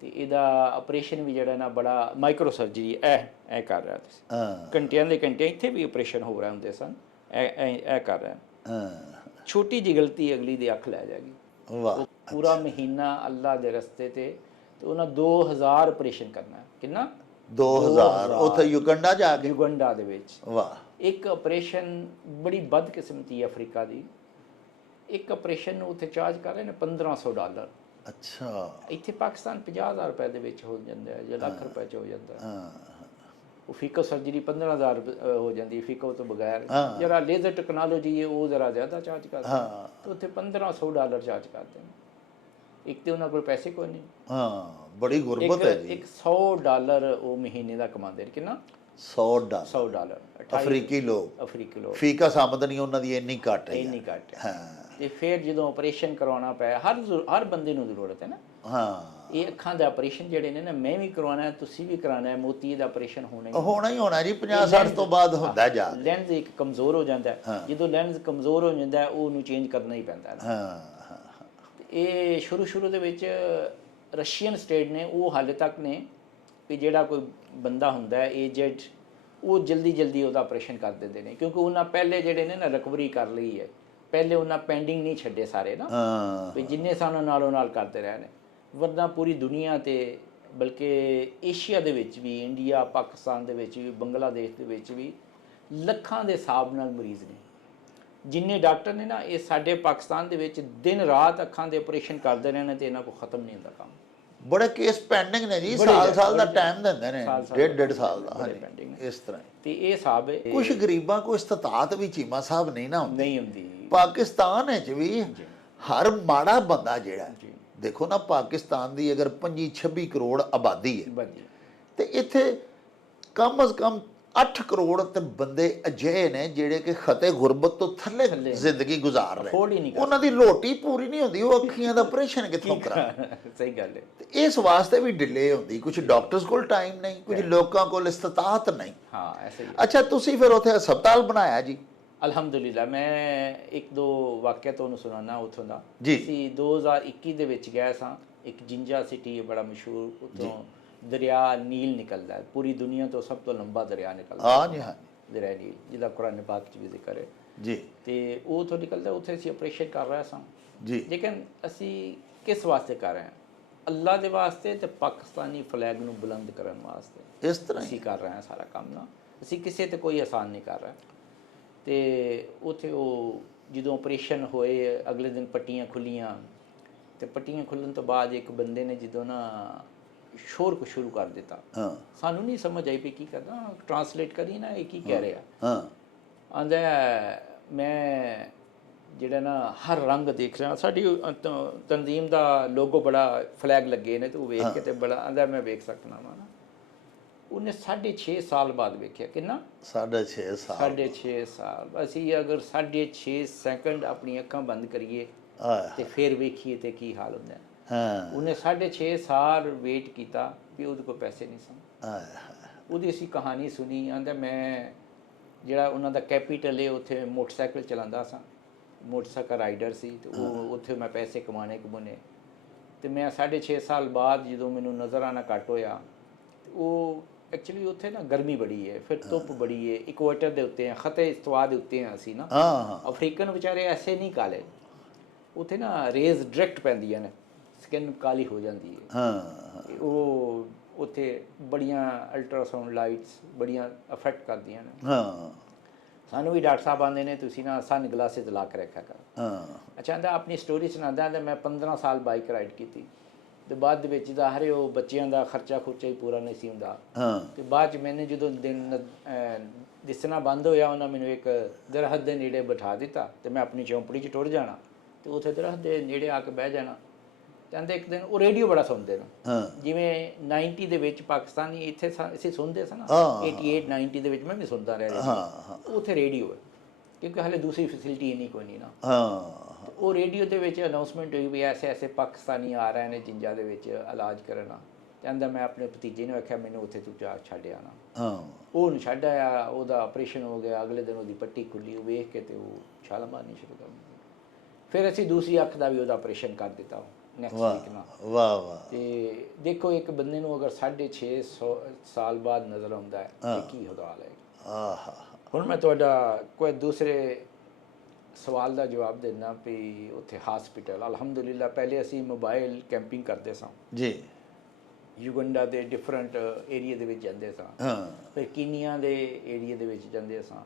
ਤੇ ਇਹਦਾ ਆਪਰੇਸ਼ਨ ਵੀ ਜਿਹੜਾ ਨਾ ਬੜਾ ਮਾਈਕਰੋ ਸਰਜਰੀ ਇਹ ਕਰ ਰਿਹਾ ਤੁਸੀਂ। ਹਾਂ ਘੰਟਿਆਂ ਦੇ ਘੰਟੇ ਇੱਥੇ ਵੀ ਆਪਰੇਸ਼ਨ ਹੋ ਰਹੇ ਹੁੰਦੇ ਸਨ। ਇਹ ਕਰ ਰਿਹਾ। ਹਾਂ। ਛੋਟੀ ਜਿਹੀ ਗਲਤੀ ਅਗਲੀ ਦੀ ਅੱਖ ਲੈ ਜਾਏਗੀ। ਵਾਹ। ਉਹ ਪੂਰਾ ਮਹੀਨਾ ਅੱਲਾ ਦੇ ਰਸਤੇ ਤੇ ਉਹਨਾਂ 2000 ਆਪਰੇਸ਼ਨ ਕਰਨਾ ਹੈ। ਕਿੰਨਾ? 2000 ਉੱਥੇ ਯੁਗੰਡਾ ਜਾ ਕੇ? ਯੁਗੰਡਾ ਦੇ ਵਿੱਚ। ਵਾਹ। ਇੱਕ ਆਪਰੇਸ਼ਨ ਬੜੀ ਬਦਕਿਸਮਤੀ ਹੈ ਅਫਰੀਕਾ ਦੀ। ਇੱਕ ਆਪਰੇਸ਼ਨ ਨੂੰ ਉੱਥੇ ਚਾਰਜ ਕਰ ਰਹੇ ਨੇ $1500। ਅੱਛਾ। ਇੱਥੇ ਪਾਕਿਸਤਾਨ 50000 ਰੁਪਏ ਦੇ ਵਿੱਚ ਹੋ ਜਾਂਦਾ ਹੈ ਜਾਂ ਲੱਖ ਰੁਪਏ 'ਚ ਹੋ ਜਾਂਦਾ ਹੈ। ਹਾਂ ਉਹ ਫੀਕੋ ਸਰਜਰੀ 15000 ਹੋ ਜਾਂਦੀ ਫੀਕੋ ਤੋਂ ਬਗੈਰ। ਜਿਹੜਾ ਲੇਜ਼ਰ ਟੈਕਨੋਲੋਜੀ ਹੈ ਉਹ ਜ਼ਰਾ ਜ਼ਿਆਦਾ ਚਾਰਜ ਕਰਦੇ ਹਾਂ। ਤੇ ਉੱਥੇ $1500 ਚਾਰਜ ਕਰਦੇ ਨੇ। ਇੱਕ ਤੇ ਉਹਨਾਂ ਕੋਲ ਪੈਸੇ ਕੋਈ ਨਹੀਂ। ਹਾਂ ਬੜੀ ਗੁਰਬਤ ਹੈ ਜੀ। ਇੱਕ $100 ਉਹ ਮਹੀਨੇ ਦਾ ਕਮਾਉਂਦੇ ਨੇ। ਕਿੰਨਾ? $100। $100 ਅਫਰੀਕੀ ਲੋਕ। ਅਫਰੀਕੀ ਲੋਕ। ਫੀਕਸ ਆਮਦਨੀ ਉਹਨਾਂ ਦੀ ਇੰਨੀ ਘੱਟ ਹੈ। ਇੰਨੀ ਘੱਟ ਹੈ। ਹਾਂ ਤੇ ਫਿਰ ਜਦੋਂ ਆਪਰੇਸ਼ਨ ਕਰਵਾਉਣਾ ਪਿਆ ਹਰ ਬੰਦੇ ਨੂੰ ਜ਼ਰੂਰਤ ਹੈ ਨਾ। ਹਾਂ। ਇਹ ਅੱਖਾਂ ਦਾ ਆਪਰੇਸ਼ਨ ਜਿਹੜੇ ਨੇ ਨਾ ਮੈਂ ਵੀ ਕਰਵਾਉਣਾ ਹੈ ਤੁਸੀਂ ਵੀ ਕਰਾਉਣਾ ਹੈ। ਮੋਤੀ ਦਾ ਆਪਰੇਸ਼ਨ ਹੋਣਾ ਹੀ ਹੋਣਾ ਜੀ। 50-60 ਤੋਂ ਬਾਅਦ ਹੁੰਦਾ ਜਾ। ਲੈਂਸ ਇੱਕ ਕਮਜ਼ੋਰ ਹੋ ਜਾਂਦਾ ਹੈ। ਜਦੋਂ ਲੈਂਸ ਕਮਜ਼ੋਰ ਹੋ ਜਾਂਦਾ ਹੈ ਉਹਨੂੰ ਚੇਂਜ ਕਰਨਾ ਹੀ ਪੈਂਦਾ ਹੈ। ਹਾਂ। ਇਹ ਸ਼ੁਰੂ ਦੇ ਵਿੱਚ ਰਸ਼ੀਅਨ ਸਟੇਟ ਨੇ ਉਹ ਹਾਲੇ ਤੱਕ ਨੇ ਵੀ ਜਿਹੜਾ ਕੋਈ ਬੰਦਾ ਹੁੰਦਾ ਹੈ ਏਜਡ ਉਹ ਜਲਦੀ ਉਹਦਾ ਆਪਰੇਸ਼ਨ ਕਰ ਦਿੰਦੇ ਨੇ ਕਿਉਂਕਿ ਉਹਨਾਂ ਪਹਿਲੇ ਜਿਹੜੇ ਨੇ ਨਾ ਰਿਕਵਰੀ ਕਰ ਲਈ ਹੈ। ਪਹਿਲੇ ਉਹਨਾਂ ਪੈਂਡਿੰਗ ਨਹੀਂ ਛੱਡੇ ਸਾਰੇ ਨਾ ਵੀ ਜਿੰਨੇ ਸਾਨੂੰ ਨਾਲੋਂ ਨਾਲ ਕਰਦੇ ਰਹੇ ਨੇ। ਵਰਨਾ ਪੂਰੀ ਦੁਨੀਆ ਤੇ ਬਲਕਿ ਏਸ਼ੀਆ ਦੇ ਵਿੱਚ ਵੀ ਇੰਡੀਆ ਪਾਕਿਸਤਾਨ ਦੇ ਵਿੱਚ ਵੀ ਬੰਗਲਾਦੇਸ਼ ਦੇ ਵਿੱਚ ਵੀ ਲੱਖਾਂ ਦੇ ਹਿਸਾਬ ਨਾਲ ਮਰੀਜ਼ ਨੇ। ਜਿੰਨੇ ਡਾਕਟਰ ਨੇ ਨਾ ਇਹ ਸਾਡੇ ਪਾਕਿਸਤਾਨ ਦੇ ਵਿੱਚ ਦਿਨ ਰਾਤ ਅੱਖਾਂ ਦੇ ਆਪਰੇਸ਼ਨ ਕਰਦੇ ਰਹੇ ਨੇ ਤੇ ਇਹਨਾਂ ਕੋਲ ਖਤਮ ਨਹੀਂ ਹੁੰਦਾ ਕੰਮ। ਬੜੇ ਕੇਸ ਪੈਂਡਿੰਗ ਨੇ ਜੀ। ਸਾਲ ਦਾ ਟਾਈਮ ਦਿੰਦੇ ਨੇ। ਡੇਢ ਸਾਲ ਦਾ। ਪੈਂਡਿੰਗ ਇਸ ਤਰ੍ਹਾਂ ਤੇ ਇਹ ਹਿਸਾਬ ਹੈ। ਕੁਝ ਗਰੀਬਾਂ ਕੋ ਇਸਤਤਾਤ ਵੀ ਚੀਮਾ ਸਾਹਿਬ ਨਹੀਂ ਨਾ ਹੁੰਦੀ। ਨਹੀਂ ਹੁੰਦੀ। ਪਾਕਿਸਤਾਨ ਵਿੱਚ ਵੀ ਹਰ ਮਾੜਾ ਬੰਦਾ ਜਿਹੜਾ ਦੇਖੋ ਨਾ ਪਾਕਿਸਤਾਨ ਦੀ ਅਗਰ 25-26 ਕਰੋੜ ਆਬਾਦੀ ਹੈ ਤੇ ਇੱਥੇ ਕਮ ਅਜ਼ ਕਮ 8 ਕਰੋੜ ਤੇ ਬੰਦੇ ਅਜਿਹੇ ਨੇ ਜਿਹੜੇ ਕਿ ਖਤੇ ਗੁਰਬਤ ਤੋਂ ਥੱਲੇ ਜ਼ਿੰਦਗੀ ਗੁਜ਼ਾਰ ਰਹੇ। ਉਹਨਾਂ ਦੀ ਰੋਟੀ ਪੂਰੀ ਨਹੀਂ ਹੁੰਦੀ। ਉਹ ਅੱਖੀਆਂ ਦਾ ਆਪਰੇਸ਼ਨ ਕਿੱਥੋਂ ਕਰਾਉਣ? ਸਹੀ ਗੱਲ ਹੈ। ਤੇ ਇਸ ਵਾਸਤੇ ਵੀ ਡਿਲੇ ਹੁੰਦੀ। ਕੁਝ ਡਾਕਟਰਸ ਕੋਲ ਟਾਈਮ ਨਹੀਂ, ਕੁਝ ਲੋਕਾਂ ਕੋਲ ਇਸਤਤਾਤ ਨਹੀਂ। ਹਾਂ ਐਸੇ ਹੀ। ਅੱਛਾ ਤੁਸੀਂ ਫਿਰ ਉੱਥੇ ਹਸਪਤਾਲ ਬਣਾਇਆ ਜੀ? ਅਲਹਮਦੁਲਿਲਾ। ਮੈਂ ਇੱਕ ਦੋ ਵਾਕਿਆ ਤੁਹਾਨੂੰ ਸੁਣਾਉਣਾ ਉੱਥੋਂ ਦਾ। ਜੀ। ਅਸੀਂ 2021 ਦੇ ਵਿੱਚ ਗਏ ਸਾਂ। ਇੱਕ ਜਿੰਜਾ ਸਿਟੀ ਹੈ ਬੜਾ ਮਸ਼ਹੂਰ। ਉੱਥੋਂ ਦਰਿਆ ਨੀਲ ਨਿਕਲਦਾ ਹੈ। ਪੂਰੀ ਦੁਨੀਆ ਤੋਂ ਸਭ ਤੋਂ ਲੰਬਾ ਦਰਿਆ ਨਿਕਲਦਾ। ਹਾਂ ਜੀ ਹਾਂ। ਦਰਿਆ ਨੀਲ ਜਿਹਦਾ ਕੁਰਾਨ ਪਾਕ 'ਚ ਵੀ ਜ਼ਿਕਰ ਹੈ ਜੀ। ਤੇ ਉਹ ਉੱਥੋਂ ਨਿਕਲਦਾ। ਉੱਥੇ ਅਸੀਂ ਆਪਰੇਸ਼ਨ ਕਰ ਰਹੇ ਸਾਂ ਜੀ। ਲੇਕਿਨ ਅਸੀਂ ਕਿਸ ਵਾਸਤੇ ਕਰ ਰਹੇ ਹਾਂ? ਅੱਲਾ ਦੇ ਵਾਸਤੇ ਤੇ ਪਾਕਿਸਤਾਨੀ ਫਲੈਗ ਨੂੰ ਬੁਲੰਦ ਕਰਨ ਵਾਸਤੇ। ਇਸ ਤਰ੍ਹਾਂ ਅਸੀਂ ਕਰ ਰਹੇ ਹਾਂ ਸਾਰਾ ਕੰਮ ਨਾ। ਅਸੀਂ ਕਿਸੇ ਤੇ ਕੋਈ ਆਸਾਨ ਨਹੀਂ ਕਰ ਰਹੇ। ਤੇ ਉੱਥੇ ਉਹ ਜਦੋਂ ਆਪਰੇਸ਼ਨ ਹੋਏ ਅਗਲੇ ਦਿਨ ਪੱਟੀਆਂ ਖੁੱਲੀਆਂ ਤੇ ਪੱਟੀਆਂ ਖੁੱਲ੍ਹਣ ਤੋਂ ਬਾਅਦ ਇੱਕ ਬੰਦੇ ਨੇ ਜਦੋਂ ਨਾ ਸ਼ੋਰ ਸ਼ੁਰੂ ਕਰ ਦਿੱਤਾ। ਸਾਨੂੰ ਨਹੀਂ ਸਮਝ ਆਈ ਵੀ ਕੀ ਕਰਨਾ। ਟਰਾਂਸਲੇਟ ਕਰੀ ਨਾ ਇਹ ਕੀ ਕਹਿ ਰਿਹਾ। ਆਂਦਾ ਮੈਂ ਜਿਹੜਾ ਨਾ ਹਰ ਰੰਗ ਦੇਖ ਰਿਹਾ। ਸਾਡੀ ਤਨਜ਼ੀਮ ਦਾ ਲੋਗੋ ਬੜਾ ਫਲੈਗ ਲੱਗੇ ਨੇ ਤੇ ਉਹ ਵੇਖ ਕੇ ਤੇ ਬੜਾ ਆਂਦਾ ਮੈਂ ਵੇਖ ਸਕਣਾ ਵਾ ਨਾ। ਉਹਨੇ 6.5 ਸਾਲ ਬਾਅਦ ਵੇਖਿਆ। ਕਿੰਨਾ? 6.5 ਸਾਲ। 6.5 ਸਾਲ। ਅਸੀਂ ਅਗਰ 6.5 ਸੈਕਿੰਡ ਆਪਣੀ ਅੱਖਾਂ ਬੰਦ ਕਰੀਏ ਤੇ ਫਿਰ ਵੇਖੀਏ ਤੇ ਕੀ ਹਾਲ ਹੁੰਦਾ। ਉਹਨੇ 6.5 ਸਾਲ ਵੇਟ ਕੀਤਾ ਵੀ ਉਹਦੇ ਕੋਲ ਪੈਸੇ ਨਹੀਂ ਸਨ। ਉਹਦੀ ਅਸੀਂ ਕਹਾਣੀ ਸੁਣੀ। ਆਂਦਾ ਮੈਂ ਜਿਹੜਾ ਉਹਨਾਂ ਦਾ ਕੈਪੀਟਲ ਹੈ ਉੱਥੇ ਮੋਟਰਸਾਈਕਲ ਚਲਾਉਂਦਾ ਸਾਂ। ਮੋਟਰਸਾਈਕਲ ਰਾਈਡਰ ਸੀ ਤੇ ਉਹ ਉੱਥੇ ਮੈਂ ਪੈਸੇ ਕਮਾਉਣੇ ਤੇ ਮੈਂ 6.5 ਸਾਲ ਬਾਅਦ ਜਦੋਂ ਮੈਨੂੰ ਨਜ਼ਰ ਆਉਣਾ ਘੱਟ ਹੋਇਆ ਉਹ ਐਕਚੁਅਲੀ ਉੱਥੇ ਨਾ ਗਰਮੀ ਬੜੀ ਹੈ ਫਿਰ ਧੁੱਪ ਬੜੀ ਹੈ। ਇਕੁਏਟਰ ਦੇ ਉੱਤੇ ਖਤੇ ਇਸਤਵਾ ਦੇ ਉੱਤੇ ਅਸੀਂ ਨਾ। ਅਫਰੀਕਨ ਵਿਚਾਰੇ ਐਸੇ ਨਹੀਂ ਕਾਲੇ। ਉੱਥੇ ਨਾ ਰੇਜ਼ ਡਾਇਰੈਕਟ ਪੈਂਦੀਆਂ ਨੇ ਸਕਿਨ ਕਾਲੀ ਹੋ ਜਾਂਦੀ ਹੈ। ਉਹ ਉੱਥੇ ਬੜੀਆਂ ਅਲਟਰਾਸਾਊਂਡ ਲਾਈਟਸ ਬੜੀਆਂ ਅਫੈਕਟ ਕਰਦੀਆਂ ਨੇ। ਸਾਨੂੰ ਵੀ ਡਾਕਟਰ ਸਾਹਿਬ ਆਉਂਦੇ ਨੇ ਤੁਸੀਂ ਨਾ ਸਨ ਗਲਾਸਿਸ ਲਾ ਕੇ ਰੱਖਿਆ ਕਰ। ਹਾਂ ਅੱਛਾ ਕਹਿੰਦਾ ਆਪਣੀ ਸਟੋਰੀ ਸੁਣਾਉਂਦਾ ਕਹਿੰਦਾ ਮੈਂ 15 ਸਾਲ ਬਾਈਕ ਰਾਈਡ ਕੀਤੀ ਤੇ ਬਾਅਦ ਦੇ ਵਿੱਚ ਦਾ ਹਰੇ ਉਹ ਬੱਚਿਆਂ ਦਾ ਖਰਚਾ ਖੁਰਚਾ ਹੀ ਪੂਰਾ ਨਹੀਂ ਸੀ ਹੁੰਦਾ। ਹਾਂ ਤੇ ਬਾਅਦ ਚ ਮੈंने ਜਦੋਂ ਦਿਨ ਦਿਸਣਾ ਬੰਦ ਹੋਇਆ ਉਹਨਾਂ ਮੈਨੂੰ ਇੱਕ ਦਰਖਤ ਦੇ ਨੇੜੇ ਬਿਠਾ ਦਿੱਤਾ ਤੇ ਮੈਂ ਆਪਣੀ ਚੌਂਪੜੀ 'ਚ ਟੁਰ ਜਾਣਾ ਤੇ ਉੱਥੇ ਦਰਖਤ ਦੇ ਨੇੜੇ ਆ ਕੇ ਬਹਿ ਜਾਣਾ। ਕਹਿੰਦੇ ਇੱਕ ਦਿਨ ਉਹ ਰੇਡੀਓ ਬੜਾ ਸੁਣਦੇ ਨੇ ਹਾਂ ਜਿਵੇਂ 90 ਦੇ ਵਿੱਚ ਪਾਕਿਸਤਾਨੀ ਇੱਥੇ ਅਸੀਂ ਸੁਣਦੇ ਸੀ ਨਾ ਹਾਂ। 88 90 ਦੇ ਵਿੱਚ ਮੈਂ ਵੀ ਸੁਣਦਾ ਰਿਹਾ ਹਾਂ ਰੇਡੀਓ। ਉੱਥੇ ਰੇਡੀਓ ਹੈ ਕਿਉਂਕਿ ਹਾਲੇ ਦੂਸਰੀ ਫੈਸਿਲਿਟੀ ਇੰਨੀ ਕੋਈ ਨਹੀਂ ਨਾ। ਹਾਂ ਉਹ ਰੇਡੀਓ ਦੇ ਵਿੱਚ ਅਨਾਉਂਸਮੈਂਟ ਹੋਈ ਵੀ ਐਸੇ ਐਸੇ ਪਾਕਿਸਤਾਨੀ ਆ ਰਹੇ ਨੇ ਜਿੰਜਾਂ ਦੇ ਵਿੱਚ ਇਲਾਜ ਕਰਨਾ। ਕਹਿੰਦਾ ਮੈਂ ਆਪਣੇ ਭਤੀਜੇ ਨੂੰ ਆਖਿਆ ਮੈਨੂੰ ਉੱਥੇ ਤੂੰ ਜਾ ਛੱਡ ਆਣਾ। ਹਾਂ ਉਹ ਨੂੰ ਛੱਡ ਆਇਆ ਉਹਦਾ ਆਪਰੇਸ਼ਨ ਹੋ ਗਿਆ ਅਗਲੇ ਦਿਨ ਉਹਦੀ ਪੱਟੀ ਖੁੱਲੀ ਉਹ ਵੇਖ ਕੇ ਤੇ ਉਹ ਛਾਲਾਂ ਮਾਰਨੀ ਸ਼ੁਰੂ ਕਰ ਦਿੱਤੀ। ਫਿਰ ਅਸੀਂ ਦੂਸਰੀ ਅੱਖ ਦਾ ਵੀ ਉਹਦਾ ਆਪਰੇਸ਼ਨ ਕਰ ਦਿੱਤਾ ਨੈਕਸਟ ਵੀਕ ਨਾਲ। ਵਾਹ ਵਾਹ ਤੇ ਦੇਖੋ ਇੱਕ ਬੰਦੇ ਨੂੰ ਅਗਰ 650 ਸਾਲ ਬਾਅਦ ਨਜ਼ਰ ਆਉਂਦਾ ਹੈ ਤੇ ਕੀ ਉਹਦਾ ਹਾਲ ਹੈ। ਆਹ ਹੁਣ ਮੈਂ ਤੁਹਾਡਾ ਕੋਈ ਦੂਸਰੇ ਸਵਾਲ ਦਾ ਜਵਾਬ ਦੇਣਾ ਵੀ ਉੱਥੇ ਹਸਪੀਟਲ ਅਲਹਮਦੁਲਿਲਾ ਪਹਿਲੇ ਅਸੀਂ ਮੋਬਾਈਲ ਕੈਂਪਿੰਗ ਕਰਦੇ ਸਾਂ ਜੀ ਯੂਗੰਡਾ ਦੇ ਡਿਫਰੈਂਟ ਏਰੀਆ ਦੇ ਵਿੱਚ ਜਾਂਦੇ ਸਾਂ। ਹਾਂ ਫਿਰ ਕੀਨੀਆ ਦੇ ਏਰੀਆ ਦੇ ਵਿੱਚ ਜਾਂਦੇ ਸਾਂ।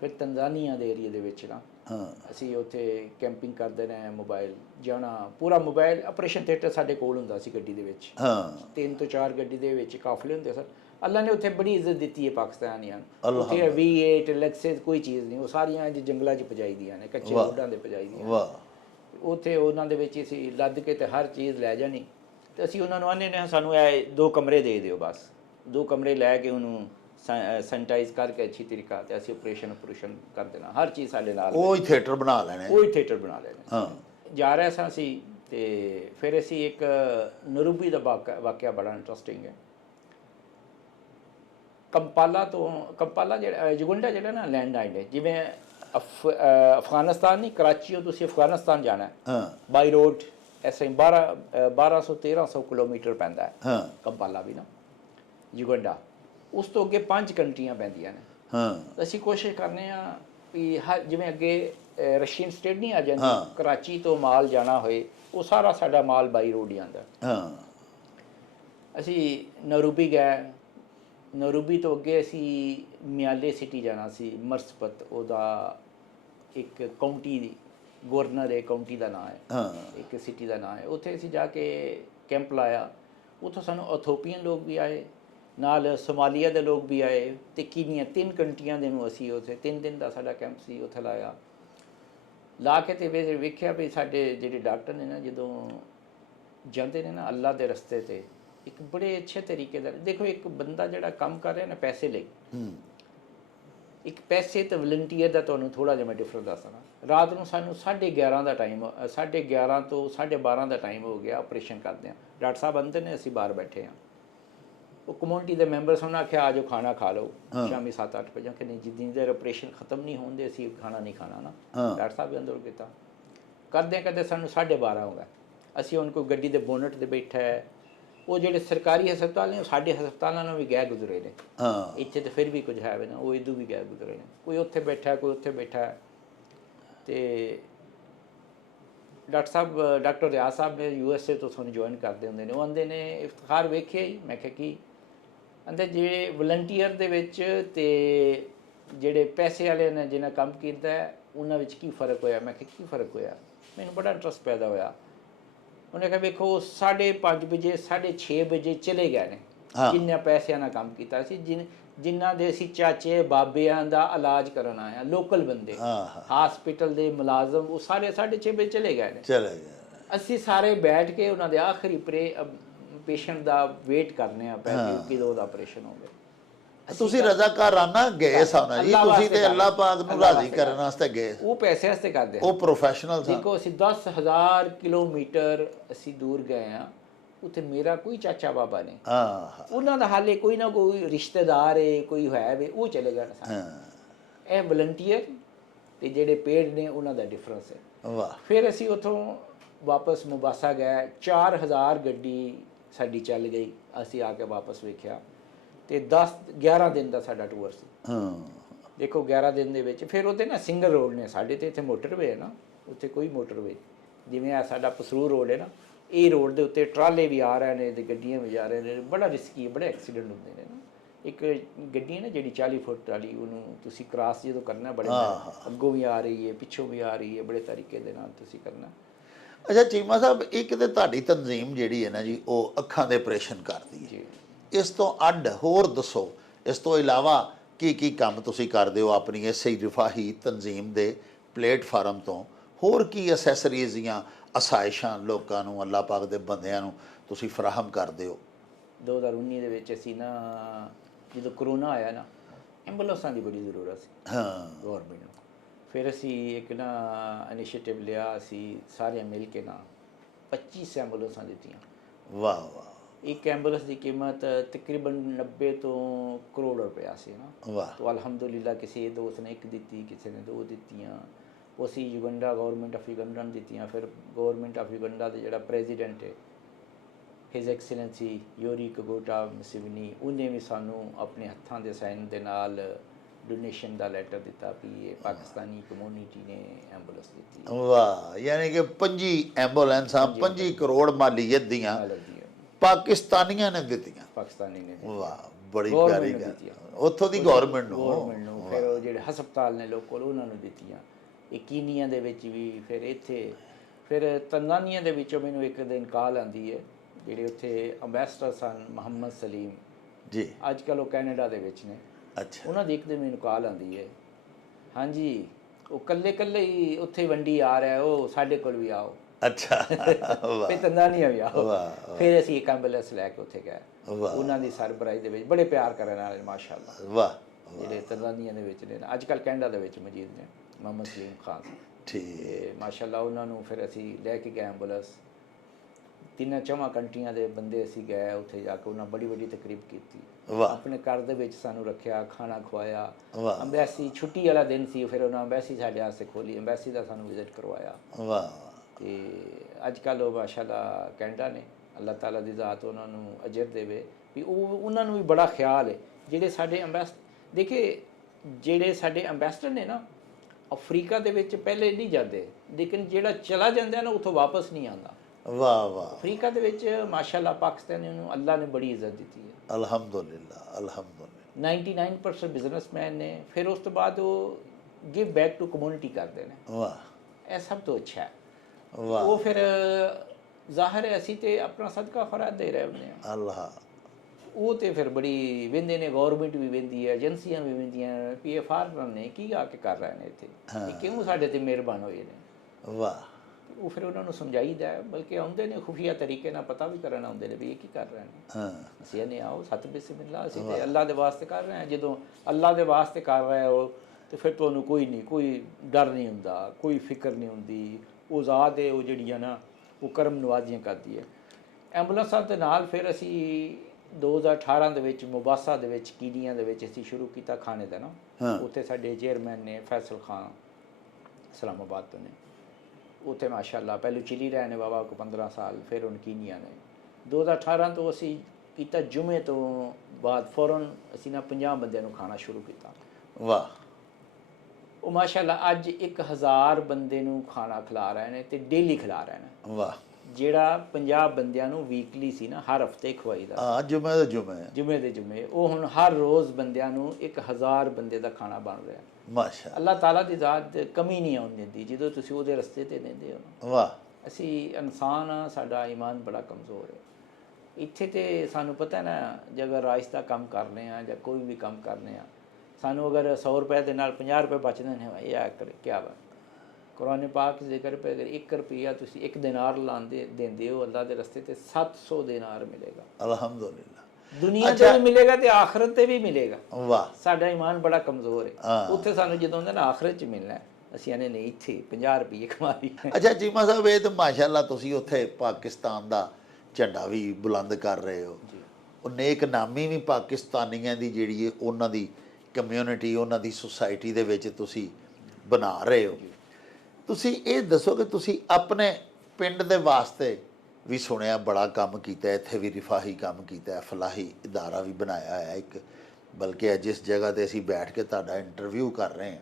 ਫਿਰ ਤੰਜ਼ਾਨੀਆ ਦੇ ਏਰੀਆ ਦੇ ਵਿੱਚ ਨਾ ਹਾਂ ਅਸੀਂ ਉੱਥੇ ਕੈਂਪਿੰਗ ਕਰਦੇ ਰਹੇ ਮੋਬਾਈਲ ਜਾਣਾ ਪੂਰਾ ਮੋਬਾਈਲ ਆਪਰੇਸ਼ਨ ਥੀਏਟਰ ਸਾਡੇ ਕੋਲ ਹੁੰਦਾ ਸੀ ਗੱਡੀ ਦੇ ਵਿੱਚ। ਹਾਂ 3 ਤੋਂ 4 ਗੱਡੀ ਦੇ ਵਿੱਚ ਕਾਫਲੇ ਹੁੰਦੇ ਸਨ। ਅੱਲਾ ਨੇ ਉੱਥੇ ਬੜੀ ਇੱਜ਼ਤ ਦਿੱਤੀ ਹੈ ਪਾਕਿਸਤਾਨੀਆਂ ਨੂੰ। ਉੱਥੇ V8 ਲੈਕਸਸ ਕੋਈ ਚੀਜ਼ ਨਹੀਂ ਉਹ ਸਾਰੀਆਂ ਜੰਗਲਾਂ 'ਚ ਪਜਾਈ ਦੀਆਂ ਨੇ ਕੱਚੇ ਰੋਡਾਂ ਦੇ ਪਜਾਈ ਦੀਆਂ। ਵਾਹ ਉੱਥੇ ਉਹਨਾਂ ਦੇ ਵਿੱਚ ਅਸੀਂ ਲੱਦ ਕੇ ਤੇ ਹਰ ਚੀਜ਼ ਲੈ ਜਾਣੀ ਤੇ ਅਸੀਂ ਉਹਨਾਂ ਨੂੰ ਆਨੇ ਨੇ ਸਾਨੂੰ ਇਹ 2 ਕਮਰੇ ਦੇ ਦਿਓ ਬਸ 2 ਕਮਰੇ ਲੈ ਕੇ ਉਹਨੂੰ ਸੈਨੀਟਾਈਜ਼ ਕਰਕੇ ਅੱਛੀ ਤਰੀਕਾ ਤੇ ਅਸੀਂ ਆਪਰੇਸ਼ਨ ਕਰ ਦੇਣਾ ਹਰ ਚੀਜ਼ ਸਾਡੇ ਨਾਲ ਉਹ ਹੀ ਥੀਏਟਰ ਬਣਾ ਲੈਣੇ ਉਹ ਹੀ ਥੀਏਟਰ ਬਣਾ ਲੈਣਾ। ਹਾਂ ਜਾ ਰਹੇ ਸਾਂ ਅਸੀਂ ਤੇ ਫਿਰ ਅਸੀਂ ਇੱਕ ਨਰੂਬੀ ਦਾ ਵਾਕਿਆ ਬੜਾ ਇੰਟਰਸਟਿੰਗ ਹੈ। ਕੰਪਾਲਾ ਜਿਹੜਾ ਯੁਗੰਡਾ ਜਿਹੜਾ ਨਾ ਲੈਂਡ ਆਈਡ ਹੈ ਜਿਵੇਂ ਅਫਗਾਨਿਸਤਾਨ ਨਹੀਂ ਕਰਾਚੀਓ ਤੁਸੀਂ ਅਫਗਾਨਿਸਤਾਨ ਜਾਣਾ ਹਾਂ ਬਾਈ ਰੋਡ ਐਸੇ 1200-1300 ਕਿਲੋਮੀਟਰ ਪੈਂਦਾ ਹੈ ਹਾਂ ਕੰਪਾਲਾ ਵੀ ਨਾ ਯੁਗੰਡਾ। ਉਸ ਤੋਂ ਅੱਗੇ 5 ਕੰਟਰੀਆਂ ਪੈਂਦੀਆਂ ਨੇ। ਹਾਂ ਅਸੀਂ ਕੋਸ਼ਿਸ਼ ਕਰਨੇ ਆ ਵੀ ਜਿਵੇਂ ਅੱਗੇ ਰਸ਼ੀਅਨ ਸਟੇਟ ਨਹੀਂ ਆ ਜਾਂਦੀ ਕਰਾਚੀ ਤੋਂ ਮਾਲ ਜਾਣਾ ਹੋਏ ਉਹ ਸਾਰਾ ਸਾਡਾ ਮਾਲ ਬਾਈ ਰੋਡ ਹੀ ਆਉਂਦਾ। ਹਾਂ ਅਸੀਂ ਨਰੂਬੀ ਗਏ ਨਰੂਬੀ ਤੋਂ ਅੱਗੇ ਅਸੀਂ ਮਿਆਲੇ ਸਿਟੀ ਜਾਣਾ ਸੀ ਮਰਸਪਤ ਉਹਦਾ ਇੱਕ ਕਾਉਂਟੀ ਦੀ ਗਵਰਨਰ ਹੈ ਕਾਉਂਟੀ ਦਾ ਨਾਂ ਹੈ ਹਾਂ ਇੱਕ ਸਿਟੀ ਦਾ ਨਾਂ ਹੈ। ਉੱਥੇ ਅਸੀਂ ਜਾ ਕੇ ਕੈਂਪ ਲਾਇਆ। ਉੱਥੋਂ ਸਾਨੂੰ ਇਥੋਪੀਅਨ ਲੋਕ ਵੀ ਆਏ ਨਾਲ ਸੋਮਾਲੀਆ ਦੇ ਲੋਕ ਵੀ ਆਏ ਤੇ ਕੀਨੀਆ 3 ਕੰਟਰੀਆਂ ਦੇ ਨੂੰ ਅਸੀਂ ਉੱਥੇ 3 ਦਿਨ ਦਾ ਸਾਡਾ ਕੈਂਪ ਸੀ ਉੱਥੇ ਲਾਇਆ। ਲਾ ਕੇ ਤੇ ਵੇਖਿਆ ਵੀ ਸਾਡੇ ਜਿਹੜੇ ਡਾਕਟਰ ਨੇ ਨਾ ਜਦੋਂ ਜਾਂਦੇ ਨੇ ਨਾ ਅੱਲਾ ਦੇ ਰਸਤੇ ਤੇ ਇੱਕ ਬੜੇ ਅੱਛੇ ਤਰੀਕੇ ਦਾ ਦੇਖੋ ਇੱਕ ਬੰਦਾ ਜਿਹੜਾ ਕੰਮ ਕਰ ਰਿਹਾ ਨਾ ਪੈਸੇ ਲਈ ਇੱਕ ਪੈਸੇ ਤੇ ਵਲੰਟੀਅਰ ਦਾ ਤੁਹਾਨੂੰ ਥੋੜਾ ਜਿਹਾ ਮੈਂ ਡਿਫਰੈਂਸ ਦੱਸਣਾ। ਰਾਤ ਨੂੰ ਸਾਨੂੰ 11:30 ਦਾ ਟਾਈਮ 11:30 ਤੋਂ 12:30 ਦਾ ਟਾਈਮ ਹੋ ਗਿਆ ਆਪਰੇਸ਼ਨ ਕਰਦੇ ਹਾਂ। ਡਾਕਟਰ ਸਾਹਿਬ ਅੰਦਰ ਨੇ ਅਸੀਂ ਬਾਹਰ ਬੈਠੇ ਹਾਂ। ਉਹ ਕਮਿਊਨਿਟੀ ਦੇ ਮੈਂਬਰਸ ਉਹਨਾਂ ਆਖਿਆ ਆ ਜਾਓ ਖਾਣਾ ਖਾ ਲਓ ਸ਼ਾਮੀ 7-8 ਵਜੇ ਕਿ ਨਹੀਂ ਜਿੰਨੀ ਦੇਰ ਆਪਰੇਸ਼ਨ ਖਤਮ ਨਹੀਂ ਹੁੰਦੇ ਅਸੀਂ ਖਾਣਾ ਨਹੀਂ ਖਾਣਾ ਨਾ। ਡਾਕਟਰ ਸਾਹਿਬ ਵੀ ਅੰਦਰ ਕੀਤਾ ਕਰਦੇ ਸਾਨੂੰ 12:30 ਹੋ ਗਏ। ਅਸੀਂ ਉਹਨਾਂ ਕੋਲ ਗੱਡੀ ਦੇ ਬੋਨਟ ਤੇ ਬੈਠਾ ਹੈ। ਉਹ ਜਿਹੜੇ ਸਰਕਾਰੀ ਹਸਪਤਾਲ ਨੇ ਉਹ ਸਾਡੇ ਹਸਪਤਾਲਾਂ ਨੂੰ ਵੀ ਗਏ ਗੁਜ਼ਰੇ ਨੇ। ਇੱਥੇ ਤਾਂ ਫਿਰ ਵੀ ਕੁਝ ਹੈ ਵੀ ਨਾ ਉਹ ਇਦੋਂ ਵੀ ਗਏ ਗੁਜ਼ਰੇ ਨੇ। ਕੋਈ ਉੱਥੇ ਬੈਠਾ ਕੋਈ ਉੱਥੇ ਬੈਠਾ ਤੇ ਡਾਕਟਰ ਰਿਆਜ਼ ਸਾਹਿਬ ਨੇ USA ਤੋਂ ਸਾਨੂੰ ਜੁਆਇਨ ਕਰਦੇ ਹੁੰਦੇ ਨੇ। ਉਹ ਆਂਦੇ ਨੇ ਇਫਤਿਖਾਰ ਵੇਖਿਆ ਹੀ ਮੈਂ ਕਿਹਾ ਕੀ ਆਂਦੇ ਜੇ ਵਲੰਟੀਅਰ ਦੇ ਵਿੱਚ ਤੇ ਜਿਹੜੇ ਪੈਸੇ ਵਾਲੇ ਨੇ ਜਿਹਨਾਂ ਕੰਮ ਕੀਤਾ ਉਹਨਾਂ ਵਿੱਚ ਕੀ ਫ਼ਰਕ ਹੋਇਆ। ਮੈਂ ਕਿਹਾ ਕੀ ਫ਼ਰਕ ਹੋਇਆ ਮੈਨੂੰ ਬੜਾ ਇੰਟਰਸਟ ਪੈਦਾ ਹੋਇਆ। ਉਹਨੇ ਕਿਹਾ ਵੇਖੋ 5:30 ਵਜੇ 6:30 ਵਜੇ ਚਲੇ ਗਏ ਨੇ ਜਿੰਨੇ ਪੈਸਿਆਂ ਨਾਲ ਕੰਮ ਕੀਤਾ ਸੀ ਜਿਨ੍ਹਾਂ ਦੇ ਅਸੀਂ ਚਾਚੇ ਬਾਬਿਆਂ ਦਾ ਇਲਾਜ ਕਰਨ ਆਇਆ ਲੋਕਲ ਬੰਦੇ ਹਸਪੀਟਲ ਦੇ ਮੁਲਾਜ਼ਮ ਉਹ ਸਾਰੇ 6:30 ਵਜੇ ਚਲੇ ਗਏ ਨੇ। ਅਸੀਂ ਸਾਰੇ ਬੈਠ ਕੇ ਉਹਨਾਂ ਦੇ ਆਖਰੀ ਪੇਸ਼ੈਂਟ ਦਾ ਵੇਟ ਕਰਨੇ ਆ ਪੈ ਕੇ ਕਿਦੋਂ ਦਾ ਆਪਰੇਸ਼ਨ ਹੋ ਗਿਆ। ਤੁਸੀਂ ਰਜ਼ਾਕਾਰਾਨਾ ਗਏ ਸਨ ਜੀ ਤੁਸੀਂ ਤੇ ਅੱਲਾਹ ਪਾਕ ਨੂੰ ਰਾਜ਼ੀ ਕਰਨ ਵਾਸਤੇ ਗਏ। ਉਹ ਪੈਸੇ ਵਾਸਤੇ ਕਰਦੇ ਉਹ ਪ੍ਰੋਫੈਸ਼ਨਲ ਸਨ। ਦੇਖੋ ਅਸੀਂ 10,000 ਕਿਲੋਮੀਟਰ ਅਸੀਂ ਦੂਰ ਗਏ ਆ। ਉੱਥੇ ਮੇਰਾ ਕੋਈ ਚਾਚਾ ਬਾਬਾ ਨਹੀਂ ਉਹਨਾਂ ਦਾ ਹਾਲੇ ਕੋਈ ਨਾ ਕੋਈ ਰਿਸ਼ਤੇਦਾਰ ਹੈ ਕੋਈ ਹੈ ਵੇ ਉਹ ਚਲੇ ਗਏ ਨੇ। ਇਹ ਵਲੰਟੀਅਰ ਤੇ ਜਿਹੜੇ ਪੇਡ ਨੇ ਉਹਨਾਂ ਦਾ ਡਿਫਰੈਂਸ ਹੈ। ਵਾਹ। ਫਿਰ ਅਸੀਂ ਉੱਥੋਂ ਵਾਪਸ ਮੁਬਾਸਾ ਗਏ 4000 ਗੱਡੀ ਸਾਡੀ ਚੱਲ ਗਈ। ਅਸੀਂ ਆ ਕੇ ਵਾਪਸ ਵੇਖਿਆ ਤੇ 11 ਦਿਨ ਦਾ ਸਾਡਾ ਟੂਰ ਸੀ। ਦੇਖੋ 11 ਦਿਨ ਦੇ ਵਿੱਚ ਫਿਰ ਉਹਦੇ ਨਾ ਸਿੰਗਲ ਰੋਡ ਨੇ ਸਾਡੇ ਤੇ ਇੱਥੇ ਮੋਟਰਵੇ ਹੈ ਨਾ ਉੱਥੇ ਕੋਈ ਮੋਟਰਵੇ ਜਿਵੇਂ ਆ ਸਾਡਾ ਪਸਰੂ ਰੋਡ ਹੈ ਨਾ ਇਹ ਰੋਡ ਦੇ ਉੱਤੇ ਟਰਾਲੇ ਵੀ ਆ ਰਹੇ ਨੇ ਤੇ ਗੱਡੀਆਂ ਵੀ ਜਾ ਰਹੇ ਨੇ ਬੜਾ ਰਿਸਕੀ ਹੈ ਬੜੇ ਐਕਸੀਡੈਂਟ ਹੁੰਦੇ ਨੇ ਨਾ ਇੱਕ ਗੱਡੀ ਹੈ ਨਾ ਜਿਹੜੀ 40 ਫੁੱਟ ਵਾਲੀ, ਉਹਨੂੰ ਤੁਸੀਂ ਕ੍ਰਾਸ ਜਦੋਂ ਕਰਨਾ ਬੜੇ ਅੱਗੋਂ ਵੀ ਆ ਰਹੀ ਹੈ, ਪਿੱਛੋਂ ਵੀ ਆ ਰਹੀ ਹੈ, ਬੜੇ ਤਰੀਕੇ ਦੇ ਨਾਲ ਤੁਸੀਂ ਕਰਨਾ। ਅੱਛਾ ਚੀਮਾ ਸਾਹਿਬ, ਇੱਕ ਤੇ ਤੁਹਾਡੀ ਤਨਜ਼ੀਮ ਜਿਹੜੀ ਹੈ ਨਾ ਜੀ, ਉਹ ਅੱਖਾਂ ਦੇ ਆਪਰੇਸ਼ਨ ਕਰਦੀ ਹੈ ਜੀ। ਇਸ ਤੋਂ ਅੱਡ ਹੋਰ ਦੱਸੋ, ਇਸ ਤੋਂ ਇਲਾਵਾ ਕੀ ਕੀ ਕੰਮ ਤੁਸੀਂ ਕਰਦੇ ਹੋ ਆਪਣੀ ਇਸੇ ਰਿਫਾਹੀ ਤਨਜ਼ੀਮ ਦੇ ਪਲੇਟਫਾਰਮ ਤੋਂ? ਹੋਰ ਕੀ ਅਸੈਸਰੀਜ਼ ਜਾਂ ਅਸਾਇਸ਼ਾਂ ਲੋਕਾਂ ਨੂੰ, ਅੱਲਾਹ ਪਾਕ ਦੇ ਬੰਦਿਆਂ ਨੂੰ ਤੁਸੀਂ ਫਰਾਹਮ ਕਰਦੇ ਹੋ? 2019 ਦੇ ਵਿੱਚ ਅਸੀਂ ਨਾ, ਜਦੋਂ ਕਰੋਨਾ ਆਇਆ ਨਾ, ਐਂਬੂਲੈਂਸਾਂ ਦੀ ਬੜੀ ਜ਼ਰੂਰਤ ਸੀ ਗੌਰਮੈਂਟ ਨੂੰ। ਫਿਰ ਅਸੀਂ ਇੱਕ ਨਾ ਇਨੀਸ਼ੀਏਟਿਵ ਲਿਆ, ਅਸੀਂ ਸਾਰੇ ਮਿਲ ਕੇ ਨਾ 25 ਐਂਬੂਲੈਂਸਾਂ ਦਿੱਤੀਆਂ। ਵਾਹ ਵਾਹ। ਇੱਕ ਐਂਬੂਲੈਂਸ ਦੀ ਕੀਮਤ ਤਕਰੀਬਨ 90 ਤੋਂ ਕਰੋੜ ਰੁਪਇਆ ਸੀ ਨਾ। ਵਾਹ। तो अल्हम्दुलिल्लाह किसी दोस्त ने एक दी, किसी ने 2 ਦਿੱਤੀਆਂ। ਉਸੀ ਯੂਗੰਡਾ ਗੌਰਮੈਂਟ ਆਫ ਯੂਗੰਡਾ ਨੂੰ ਦਿੱਤੀਆਂ। ਫਿਰ ਗੌਰਮੈਂਟ ਆਫ ਯੂਗੰਡਾ ਦੇ ਜਿਹੜਾ ਪ੍ਰੈਜ਼ੀਡੈਂਟ ਹੈ, ਹਿਜ਼ ਐਕਸਲੈਂਸੀ ਯੂਰੀ ਕਗੋਟਾ ਮੁਸੇਵਨੀ, ਉਹਨੇ ਵੀ ਸਾਨੂੰ ਆਪਣੇ ਹੱਥਾਂ ਦੇ ਸਾਈਨ ਦੇ ਨਾਲ ਡੋਨੇਸ਼ਨ ਦਾ ਲੈਟਰ ਦਿੱਤਾ ਵੀ ਇਹ ਪਾਕਿਸਤਾਨੀ ਕਮਿਊਨਿਟੀ ਨੇ ਐਂਬੂਲੈਂਸ ਦਿੱਤੀ। ਵਾਹ, ਯਾਨੀ ਕਿ 25 ਐਂਬੂਲੈਂਸਾਂ 25 ਕਰੋੜ ਮਾਲੀਅਤ ਦੀਆਂ ਪਾਕਿਸਤਾਨੀਆਂ ਨੇ ਦਿੱਤੀਆਂ। ਪਾਕਿਸਤਾਨੀ ਨੇ। ਵਾਹ, ਬੜੀ ਪਿਆਰੀ ਗੱਲ। ਉੱਥੋਂ ਦੀ ਗੌਰਮੈਂਟ ਨੂੰ। ਫਿਰ ਉਹ ਜਿਹੜੇ ਹਸਪਤਾਲ ਨੇ ਲੋਕਲ, ਉਹਨਾਂ ਨੂੰ ਦਿੱਤੀਆਂ। ਇਹ ਕੀਨੀਆ ਦੇ ਵਿੱਚ ਵੀ, ਫਿਰ ਇੱਥੇ, ਫਿਰ ਤੰਜ਼ਾਨੀਆ ਦੇ ਵਿੱਚੋਂ ਮੈਨੂੰ ਇੱਕ ਦਿਨ ਕਾਲ ਆਉਂਦੀ ਹੈ, ਜਿਹੜੇ ਉੱਥੇ ਅੰਬੈਸਡਰ ਸਨ ਮੁਹੰਮਦ ਸਲੀਮ ਜੀ, ਅੱਜ ਕੱਲ੍ਹ ਉਹ ਕੈਨੇਡਾ ਦੇ ਵਿੱਚ ਨੇ। ਅੱਛਾ। ਉਹਨਾਂ ਦੀ ਇੱਕ ਦਿਨ ਮੈਨੂੰ ਕਾਲ ਆਉਂਦੀ ਹੈ, ਹਾਂਜੀ ਉਹ ਕੱਲੇ ਹੀ ਉੱਥੇ ਵੰਡੀ ਆ ਰਿਹਾ, ਉਹ ਸਾਡੇ ਕੋਲ ਵੀ ਆਓ। ਅੱਛਾ। ਫਿਰ ਤੰਜ਼ਾਨੀਆ ਵੀ ਆਓ। ਵਾਹ। ਫਿਰ ਅਸੀਂ ਇੱਕ ਐਂਬੂਲੈਂਸ ਲੈ ਕੇ ਉੱਥੇ ਗਏ, ਵਾਹ। ਉਹਨਾਂ ਦੀ ਸਰਬਰਾਹੀ ਦੇ ਵਿੱਚ, ਬੜੇ ਪਿਆਰ ਕਰਨ ਵਾਲੇ ਮਾਸ਼ਾਅੱਲਾ। ਵਾਹ। ਜਿਹੜੇ ਤੰਜ਼ਾਨੀਆ ਦੇ ਵਿੱਚ ਨੇ, ਅੱਜ ਕੱਲ੍ਹ ਕੈਨੇਡਾ ਦੇ ਵਿੱਚ ਮੌਜੂਦ ਨੇ, ਮੁਹੰਮਦ ਸਲੀਮ ਖਾਨ। ਠੀਕ। ਮਾਸ਼ਾਅੱਲਾ ਉਹਨਾਂ ਨੂੰ ਫਿਰ ਅਸੀਂ ਲੈ ਕੇ ਗਏ ਐਂਬੂਲੈਂਸ। 3-4 ਕੰਟਰੀਆਂ ਦੇ ਬੰਦੇ ਅਸੀਂ ਗਏ, ਉੱਥੇ ਜਾ ਕੇ ਉਹਨਾਂ ਬੜੀ ਵੱਡੀ ਤਕਰੀਬ ਕੀਤੀ। ਵਾਹ। ਆਪਣੇ ਘਰ ਦੇ ਵਿੱਚ ਸਾਨੂੰ ਰੱਖਿਆ, ਖਾਣਾ ਖਵਾਇਆ। ਵਾਹ। ਅੰਬੈਸੀ ਛੁੱਟੀ ਵਾਲਾ ਦਿਨ ਸੀ, ਫਿਰ ਉਹਨਾਂ ਅੰਬੈਸੀ ਸਾਡੇ ਵਾਸਤੇ ਖੋਲੀ, ਅੰਬੈਸੀ ਦਾ ਸਾਨੂੰ ਵਿਜ਼ਿਟ ਕਰਵਾਇਆ। ਵਾਹ। ਤੇ ਅੱਜ ਕੱਲ੍ਹ ਉਹ ਮਾਸ਼ਾਅੱਲਾ ਕੈਨੇਡਾ ਨੇ, ਅੱਲਾਹ ਤਾਲਾ ਦੀ ਜ਼ਾਤ ਉਹਨਾਂ ਨੂੰ ਅਜਰ ਦੇਵੇ ਵੀ ਉਹਨਾਂ ਨੂੰ ਵੀ ਬੜਾ ਖਿਆਲ ਹੈ। ਜਿਹੜੇ ਸਾਡੇ ਦੇਖੇ, ਜਿਹੜੇ ਸਾਡੇ ਅੰਬੈਸਡਰ ਨੇ ਨਾ, ਅਫਰੀਕਾ ਦੇ ਵਿੱਚ ਪਹਿਲੇ ਨਹੀਂ ਜਾਂਦੇ, ਲੇਕਿਨ ਜਿਹੜਾ ਚਲਾ ਜਾਂਦਾ ਨਾ, ਉੱਥੋਂ ਵਾਪਸ ਨਹੀਂ ਆਉਂਦਾ। ਵਾਹ ਵਾਹ। ਅਫਰੀਕਾ ਦੇ ਵਿੱਚ ਮਾਸ਼ਾਅੱਲਾ ਪਾਕਿਸਤਾਨੀ ਨੂੰ ਅੱਲਾਹ ਨੇ ਬੜੀ ਇੱਜ਼ਤ ਦਿੱਤੀ ਹੈ। ਅਲਹਮਦੁਲਿल्लाह ਅਲਹਮਦੁਲਿल्लाह। 99% ਬਿਜ਼ਨਸਮੈਨ ਨੇ। ਫਿਰ ਉਸ ਤੋਂ ਬਾਅਦ ਉਹ ਗਿਵ ਬੈਕ ਟੂ ਕਮਿਊਨਿਟੀ ਕਰਦੇ ਨੇ। ਵਾਹ। ਇਹ ਸਭ ਤੋਂ ਅੱਛਾ ਹੈ। ਵਾਹ। ਉਹ ਫਿਰ ਜ਼ਾਹਿਰ ਹੈ ਅਸੀਂ ਤੇ ਆਪਣਾ ਸਦਕਾ ਖੈਰਾਤ ਦੇ ਰਹੇ ਹੁੰਦੇ ਹਾਂ। ਅੱਲਾਹ। ਉਹ ਤੇ ਫਿਰ ਬੜੀ ਵਹਿੰਦੇ ਨੇ, ਗੌਰਮੈਂਟ ਵੀ ਵਹਿੰਦੀ ਹੈ, ਏਜੰਸੀਆਂ ਵੀ ਵਹਿੰਦੀਆਂ ਵੀ ਇਹ ਫਾਰਮਰ ਨੇ ਕੀ ਆ ਕੇ ਕਰ ਰਹੇ ਨੇ ਇੱਥੇ, ਇਹ ਕਿਉਂ ਸਾਡੇ ਤੇ ਮਿਹਰਬਾਨ ਹੋਏ ਨੇ। ਵਾਹ। ਉਹ ਫਿਰ ਉਹਨਾਂ ਨੂੰ ਸਮਝਾਈਦਾ, ਬਲਕਿ ਆਉਂਦੇ ਨੇ ਖੁਫੀਆ ਤਰੀਕੇ ਨਾਲ ਪਤਾ ਵੀ ਕਰਨ ਆਉਂਦੇ ਨੇ ਵੀ ਇਹ ਕੀ ਕਰ ਰਹੇ ਨੇ। ਅਸੀਂ ਇਹਨੇ ਆਓ ਸਤ ਬਿਸਮਿਲ੍ਲਾ, ਅਸੀਂ ਤੇ ਅੱਲਾਹ ਦੇ ਵਾਸਤੇ ਕਰ ਰਹੇ ਹਾਂ। ਜਦੋਂ ਅੱਲਾਹ ਦੇ ਵਾਸਤੇ ਕਰ ਰਹੇ ਹੋ ਤੇ ਫਿਰ ਤੁਹਾਨੂੰ ਕੋਈ ਡਰ ਨਹੀਂ ਹੁੰਦਾ, ਕੋਈ ਫਿਕਰ ਨਹੀਂ ਹੁੰਦੀ। ਉਹ ਜ਼ਾਤ ਹੈ ਉਹ ਜਿਹੜੀਆਂ ਨਾ, ਉਹ ਕਰਮ ਨਵਾਜ਼ੀਆਂ ਕਰਦੀ ਹੈ। ਐਂਬੂਲੈਂਸਾਂ ਦੇ ਨਾਲ ਫਿਰ ਅਸੀਂ 2018 ਦੇ ਵਿੱਚ ਮੁਬਾਸਾ ਦੇ ਵਿੱਚ, ਕੀਨੀਆ ਦੇ ਵਿੱਚ ਅਸੀਂ ਸ਼ੁਰੂ ਕੀਤਾ ਖਾਣੇ ਦਾ ਨਾ। ਉੱਥੇ ਸਾਡੇ ਚੇਅਰਮੈਨ ਨੇ ਫੈਸਲ ਖਾਨ, ਇਸਲਾਮਾਬਾਦ ਤੋਂ ਨੇ। ਉੱਥੇ ਮਾਸ਼ਾਅੱਲਾ ਪਹਿਲੇ ਚਿਲੀ ਰਹੇ ਨੇ ਬਾਬਾ ਕੋ 15 ਸਾਲ, ਫਿਰ ਹੁਣ ਕੀਨੀਆ ਨੇ। 2018 ਤੋਂ ਅਸੀਂ ਕੀਤਾ, ਜੁਮੇ ਤੋਂ ਬਾਅਦ ਫੌਰਨ ਅਸੀਂ ਨਾ 50 ਬੰਦਿਆਂ ਨੂੰ ਖਾਣਾ ਸ਼ੁਰੂ ਕੀਤਾ। ਵਾਹ। ਉਹ ਮਾਸ਼ਾਅੱਲਾ ਅੱਜ 1000 ਬੰਦੇ ਨੂੰ ਖਾਣਾ ਖਿਲਾ ਰਹੇ ਨੇ ਤੇ ਡੇਲੀ ਖਿਲਾ ਰਹੇ ਨੇ। ਵਾਹ। ਜਿਹੜਾ 50 ਬੰਦਿਆਂ ਨੂੰ ਵੀਕਲੀ ਸੀ ਨਾ, ਹਰ ਹਫਤੇ ਖਵਾਈਦਾ, ਜੁਮੇ ਦੇ ਜੁਮੇ, ਉਹ ਹੁਣ ਹਰ ਰੋਜ਼ ਬੰਦਿਆਂ ਨੂੰ 1000 ਬੰਦੇ ਦਾ ਖਾਣਾ ਬਣ ਰਿਹਾ। ਮਾਸ਼ਾ ਅੱਲਾਹ ਤਾਲਾ ਦੀ ਜ਼ਾਤ ਕਮੀ ਨਹੀਂ ਆਉਣ ਦਿੰਦੀ ਜਦੋਂ ਤੁਸੀਂ ਉਹਦੇ ਰਸਤੇ ਤੇ ਦਿੰਦੇ ਹੋ। ਵਾਹ। ਅਸੀਂ ਇਨਸਾਨ ਆ, ਸਾਡਾ ਈਮਾਨ ਬੜਾ ਕਮਜ਼ੋਰ ਹੈ। ਇੱਥੇ ਤੇ ਸਾਨੂੰ ਪਤਾ ਨਾ, ਜੇ ਅਗਰ ਰਾਈਸ ਦਾ ਕੰਮ ਕਰਨੇ ਆ ਜਾਂ ਕੋਈ ਵੀ ਕੰਮ ਕਰਨੇ ਆ, ਸਾਨੂੰ ਅਗਰ 100 ਰੁਪਏ ਦੇ ਨਾਲ 50 ਰੁਪਏ ਬਚਦੇ ਨੇ, ਇਹ ਆ ਕਰ ਕਿਆ ਵਾ। ਕੁਰਾਨ ਪਾਕ ਜ਼ਿਕਰ ਪੇ ਅਗਰ 1 ਰੁਪਈਆ ਤੁਸੀਂ 1 ਦਿਨਾਰ ਲਾਉਂਦੇ ਦਿੰਦੇ ਹੋ ਅੱਲਾਹ ਦੇ ਰਸਤੇ ਤੇ, 700 ਦਿਨਾਰ ਮਿਲੇਗਾ। ਅਲਹਮਦੁਲਿल्लाह। ਦੁਨੀਆ ਤੇ ਵੀ ਮਿਲੇਗਾ ਤੇ ਆਖਰਤ ਤੇ ਵੀ ਮਿਲੇਗਾ। ਵਾਹ। ਸਾਡਾ ਈਮਾਨ ਬੜਾ ਕਮਜ਼ੋਰ ਹੈ। ਉੱਥੇ ਸਾਨੂੰ ਜਦੋਂ ਹੁੰਦਾ ਨਾ ਆਖਰਤ 'ਚ ਮਿਲਣਾ, ਅਸੀਂ ਇਹਨੇ ਨਹੀਂ ਇੱਥੇ 50 ਰੁਪਏ ਕਮਾ ਲਈ। ਅੱਛਾ ਚੀਮਾ ਸਾਹਿਬ, ਇਹ ਤਾਂ ਮਾਸ਼ਾਅੱਲਾ ਤੁਸੀਂ ਉੱਥੇ ਪਾਕਿਸਤਾਨ ਦਾ ਝੰਡਾ ਵੀ ਬੁਲੰਦ ਕਰ ਰਹੇ ਹੋ। ਉਹ ਨੇਕ ਨਾਮੀ ਵੀ ਪਾਕਿਸਤਾਨੀਆਂ ਦੀ ਜਿਹੜੀ ਹੈ, ਉਹਨਾਂ ਦੀ ਕਮਿਊਨਿਟੀ, ਉਹਨਾਂ ਦੀ ਸੁਸਾਇਟੀ ਦੇ ਵਿੱਚ ਤੁਸੀਂ ਬਣਾ ਰਹੇ ਹੋ। ਤੁਸੀਂ ਇਹ ਦੱਸੋ ਕਿ ਤੁਸੀਂ ਆਪਣੇ ਪਿੰਡ ਦੇ ਵਾਸਤੇ ਵੀ ਸੁਣਿਆ ਬੜਾ ਕੰਮ ਕੀਤਾ, ਇੱਥੇ ਵੀ ਰਿਫਾਹੀ ਕੰਮ ਕੀਤਾ, ਫਲਾਹੀ ਇਦਾਰਾ ਵੀ ਬਣਾਇਆ ਹੈ ਇੱਕ, ਬਲਕਿ ਜਿਸ ਜਗ੍ਹਾ 'ਤੇ ਅਸੀਂ ਬੈਠ ਕੇ ਤੁਹਾਡਾ ਇੰਟਰਵਿਊ ਕਰ ਰਹੇ ਹਾਂ,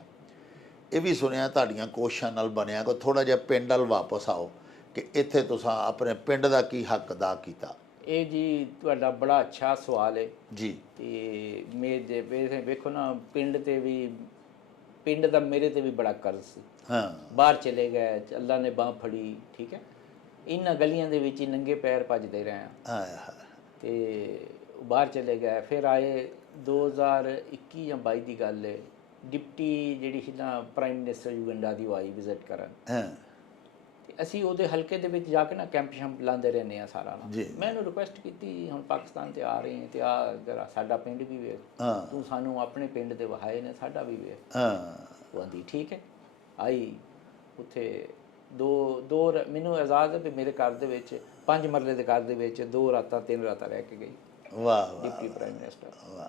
ਇਹ ਵੀ ਸੁਣਿਆ ਤੁਹਾਡੀਆਂ ਕੋਸ਼ਿਸ਼ਾਂ ਨਾਲ ਬਣਿਆ। ਕੋਈ ਥੋੜ੍ਹਾ ਜਿਹਾ ਪਿੰਡ ਵੱਲ ਵਾਪਸ ਆਓ ਕਿ ਇੱਥੇ ਤੁਸੀਂ ਆਪਣੇ ਪਿੰਡ ਦਾ ਕੀ ਹੱਕ ਅਦਾ ਕੀਤਾ। ਇਹ ਜੀ ਤੁਹਾਡਾ ਬੜਾ ਅੱਛਾ ਸਵਾਲ ਹੈ ਜੀ। ਤੇ ਵੇਖੋ ਨਾ, ਪਿੰਡ ਦਾ ਮੇਰੇ ਤੇ ਵੀ ਬੜਾ ਕਰਜ਼ ਸੀ। ਹਾਂ ਬਾਹਰ ਚਲੇ ਗਏ, ਅੱਲਾ ਨੇ ਬਾਂਹ ਫੜੀ, ਠੀਕ ਹੈ। ਇਹਨਾਂ ਗਲੀਆਂ ਦੇ ਵਿੱਚ ਹੀ ਨੰਗੇ ਪੈਰ ਭੱਜਦੇ ਰਹੇ ਹਾਂ। ਆਏ ਹਾਏ। ਤੇ ਬਾਹਰ ਚਲੇ ਗਏ, ਫਿਰ ਆਏ 2021 ਜਾਂ 22 ਦੀ ਗੱਲ ਹੈ। ਡਿਪਟੀ ਜਿਹੜੀ ਸੀ ਨਾ ਪ੍ਰਾਈਮ ਮਿਨਿਸਟਰ ਯੂਗੰਡਾ ਦੀ, ਉਹ ਆਈ ਵਿਜ਼ਿਟ ਕਰਨ। ਹਾਂ ਤੇ ਅਸੀਂ ਉਹਦੇ ਹਲਕੇ ਦੇ ਵਿੱਚ ਜਾ ਕੇ ਨਾ ਕੈਂਪ ਸ਼ੈਂਪ ਲਾਉਂਦੇ ਰਹਿੰਦੇ ਹਾਂ ਸਾਰਾ ਨਾ। ਜੀ। ਮੈਂ ਉਹਨੂੰ ਰਿਕੁਐਸਟ ਕੀਤੀ, ਹੁਣ ਪਾਕਿਸਤਾਨ ਤੇ ਆ ਰਹੇ ਹਾਂ ਤੇ ਆ ਜਰਾ ਸਾਡਾ ਪਿੰਡ ਵੀ ਵੇਖ, ਹਾਂ ਤੂੰ ਸਾਨੂੰ ਆਪਣੇ ਪਿੰਡ ਦੇ ਵਹਾਏ ਨੇ, ਸਾਡਾ ਵੀ ਵੇਖ। ਹਾਂ ਉਹ ਆਂਦੀ ਠੀਕ ਹੈ। ਆਈ ਉੱਥੇ ਮੈਨੂੰ ਆਜ਼ਾਦ ਹੈ ਵੀ ਮੇਰੇ ਘਰ ਦੇ ਵਿੱਚ 5 ਮਰਲੇ ਦੇ ਘਰ ਦੇ ਵਿੱਚ 2 ਰਾਤਾਂ 3 ਰਾਤਾਂ ਰਹਿ ਕੇ ਗਈ ਵਾਹ ਵਾਹ ਡਿਪਟੀ ਪ੍ਰਾਈਮ ਮਿਨਿਸਟਰ। ਵਾਹ।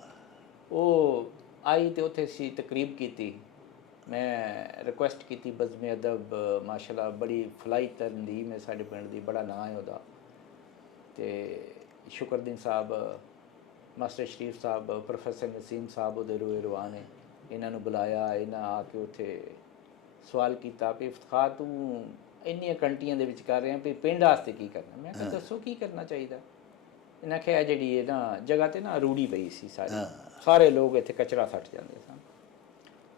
ਉਹ ਆਈ ਤੇ ਉੱਥੇ ਸੀ ਤਕਰੀਬ ਕੀਤੀ। ਮੈਂ ਰਿਕੁਐਸਟ ਕੀਤੀ ਬਜ਼ਮ ਅਦਬ, ਮਾਸ਼ਾਅੱਲਾ ਬੜੀ ਫਲਾਈ ਤਨਦੀਮ ਹੈ ਸਾਡੇ ਪਿੰਡ ਦੀ, ਬੜਾ ਨਾਂ ਹੈ ਉਹਦਾ। ਤੇ ਸ਼ੁਕਰਦੀਨ ਸਾਹਿਬ, ਮਾਸਟਰ ਸ਼ਰੀਫ ਸਾਹਿਬ, ਪ੍ਰੋਫੈਸਰ ਨਸੀਮ ਸਾਹਿਬ ਉਹਦੇ ਰੋਏ ਰਵਾ ਨੇ, ਇਹਨਾਂ ਨੂੰ ਬੁਲਾਇਆ। ਇਹਨਾਂ ਆ ਕੇ ਉੱਥੇ ਸਵਾਲ ਕੀਤਾ ਵੀ ਇਫਤਖਾਰ ਤੂੰ ਇੰਨੀਆਂ ਕੰਟਰੀਆਂ ਦੇ ਵਿੱਚ ਕਰ ਰਿਹਾ ਵੀ ਪਿੰਡ ਵਾਸਤੇ ਕੀ ਕਰਨਾ? ਮੈਂ ਕਿਹਾ ਦੱਸੋ ਕੀ ਕਰਨਾ ਚਾਹੀਦਾ। ਇਹਨਾਂ ਕਿਹਾ ਜਿਹੜੀ ਇਹ ਨਾ ਜਗ੍ਹਾ ਤੇ ਨਾ ਰੂੜੀ ਪਈ ਸੀ ਸਾਰੇ ਲੋਕ ਇੱਥੇ ਕਚਰਾ ਸੱਟ ਜਾਂਦੇ ਸਨ,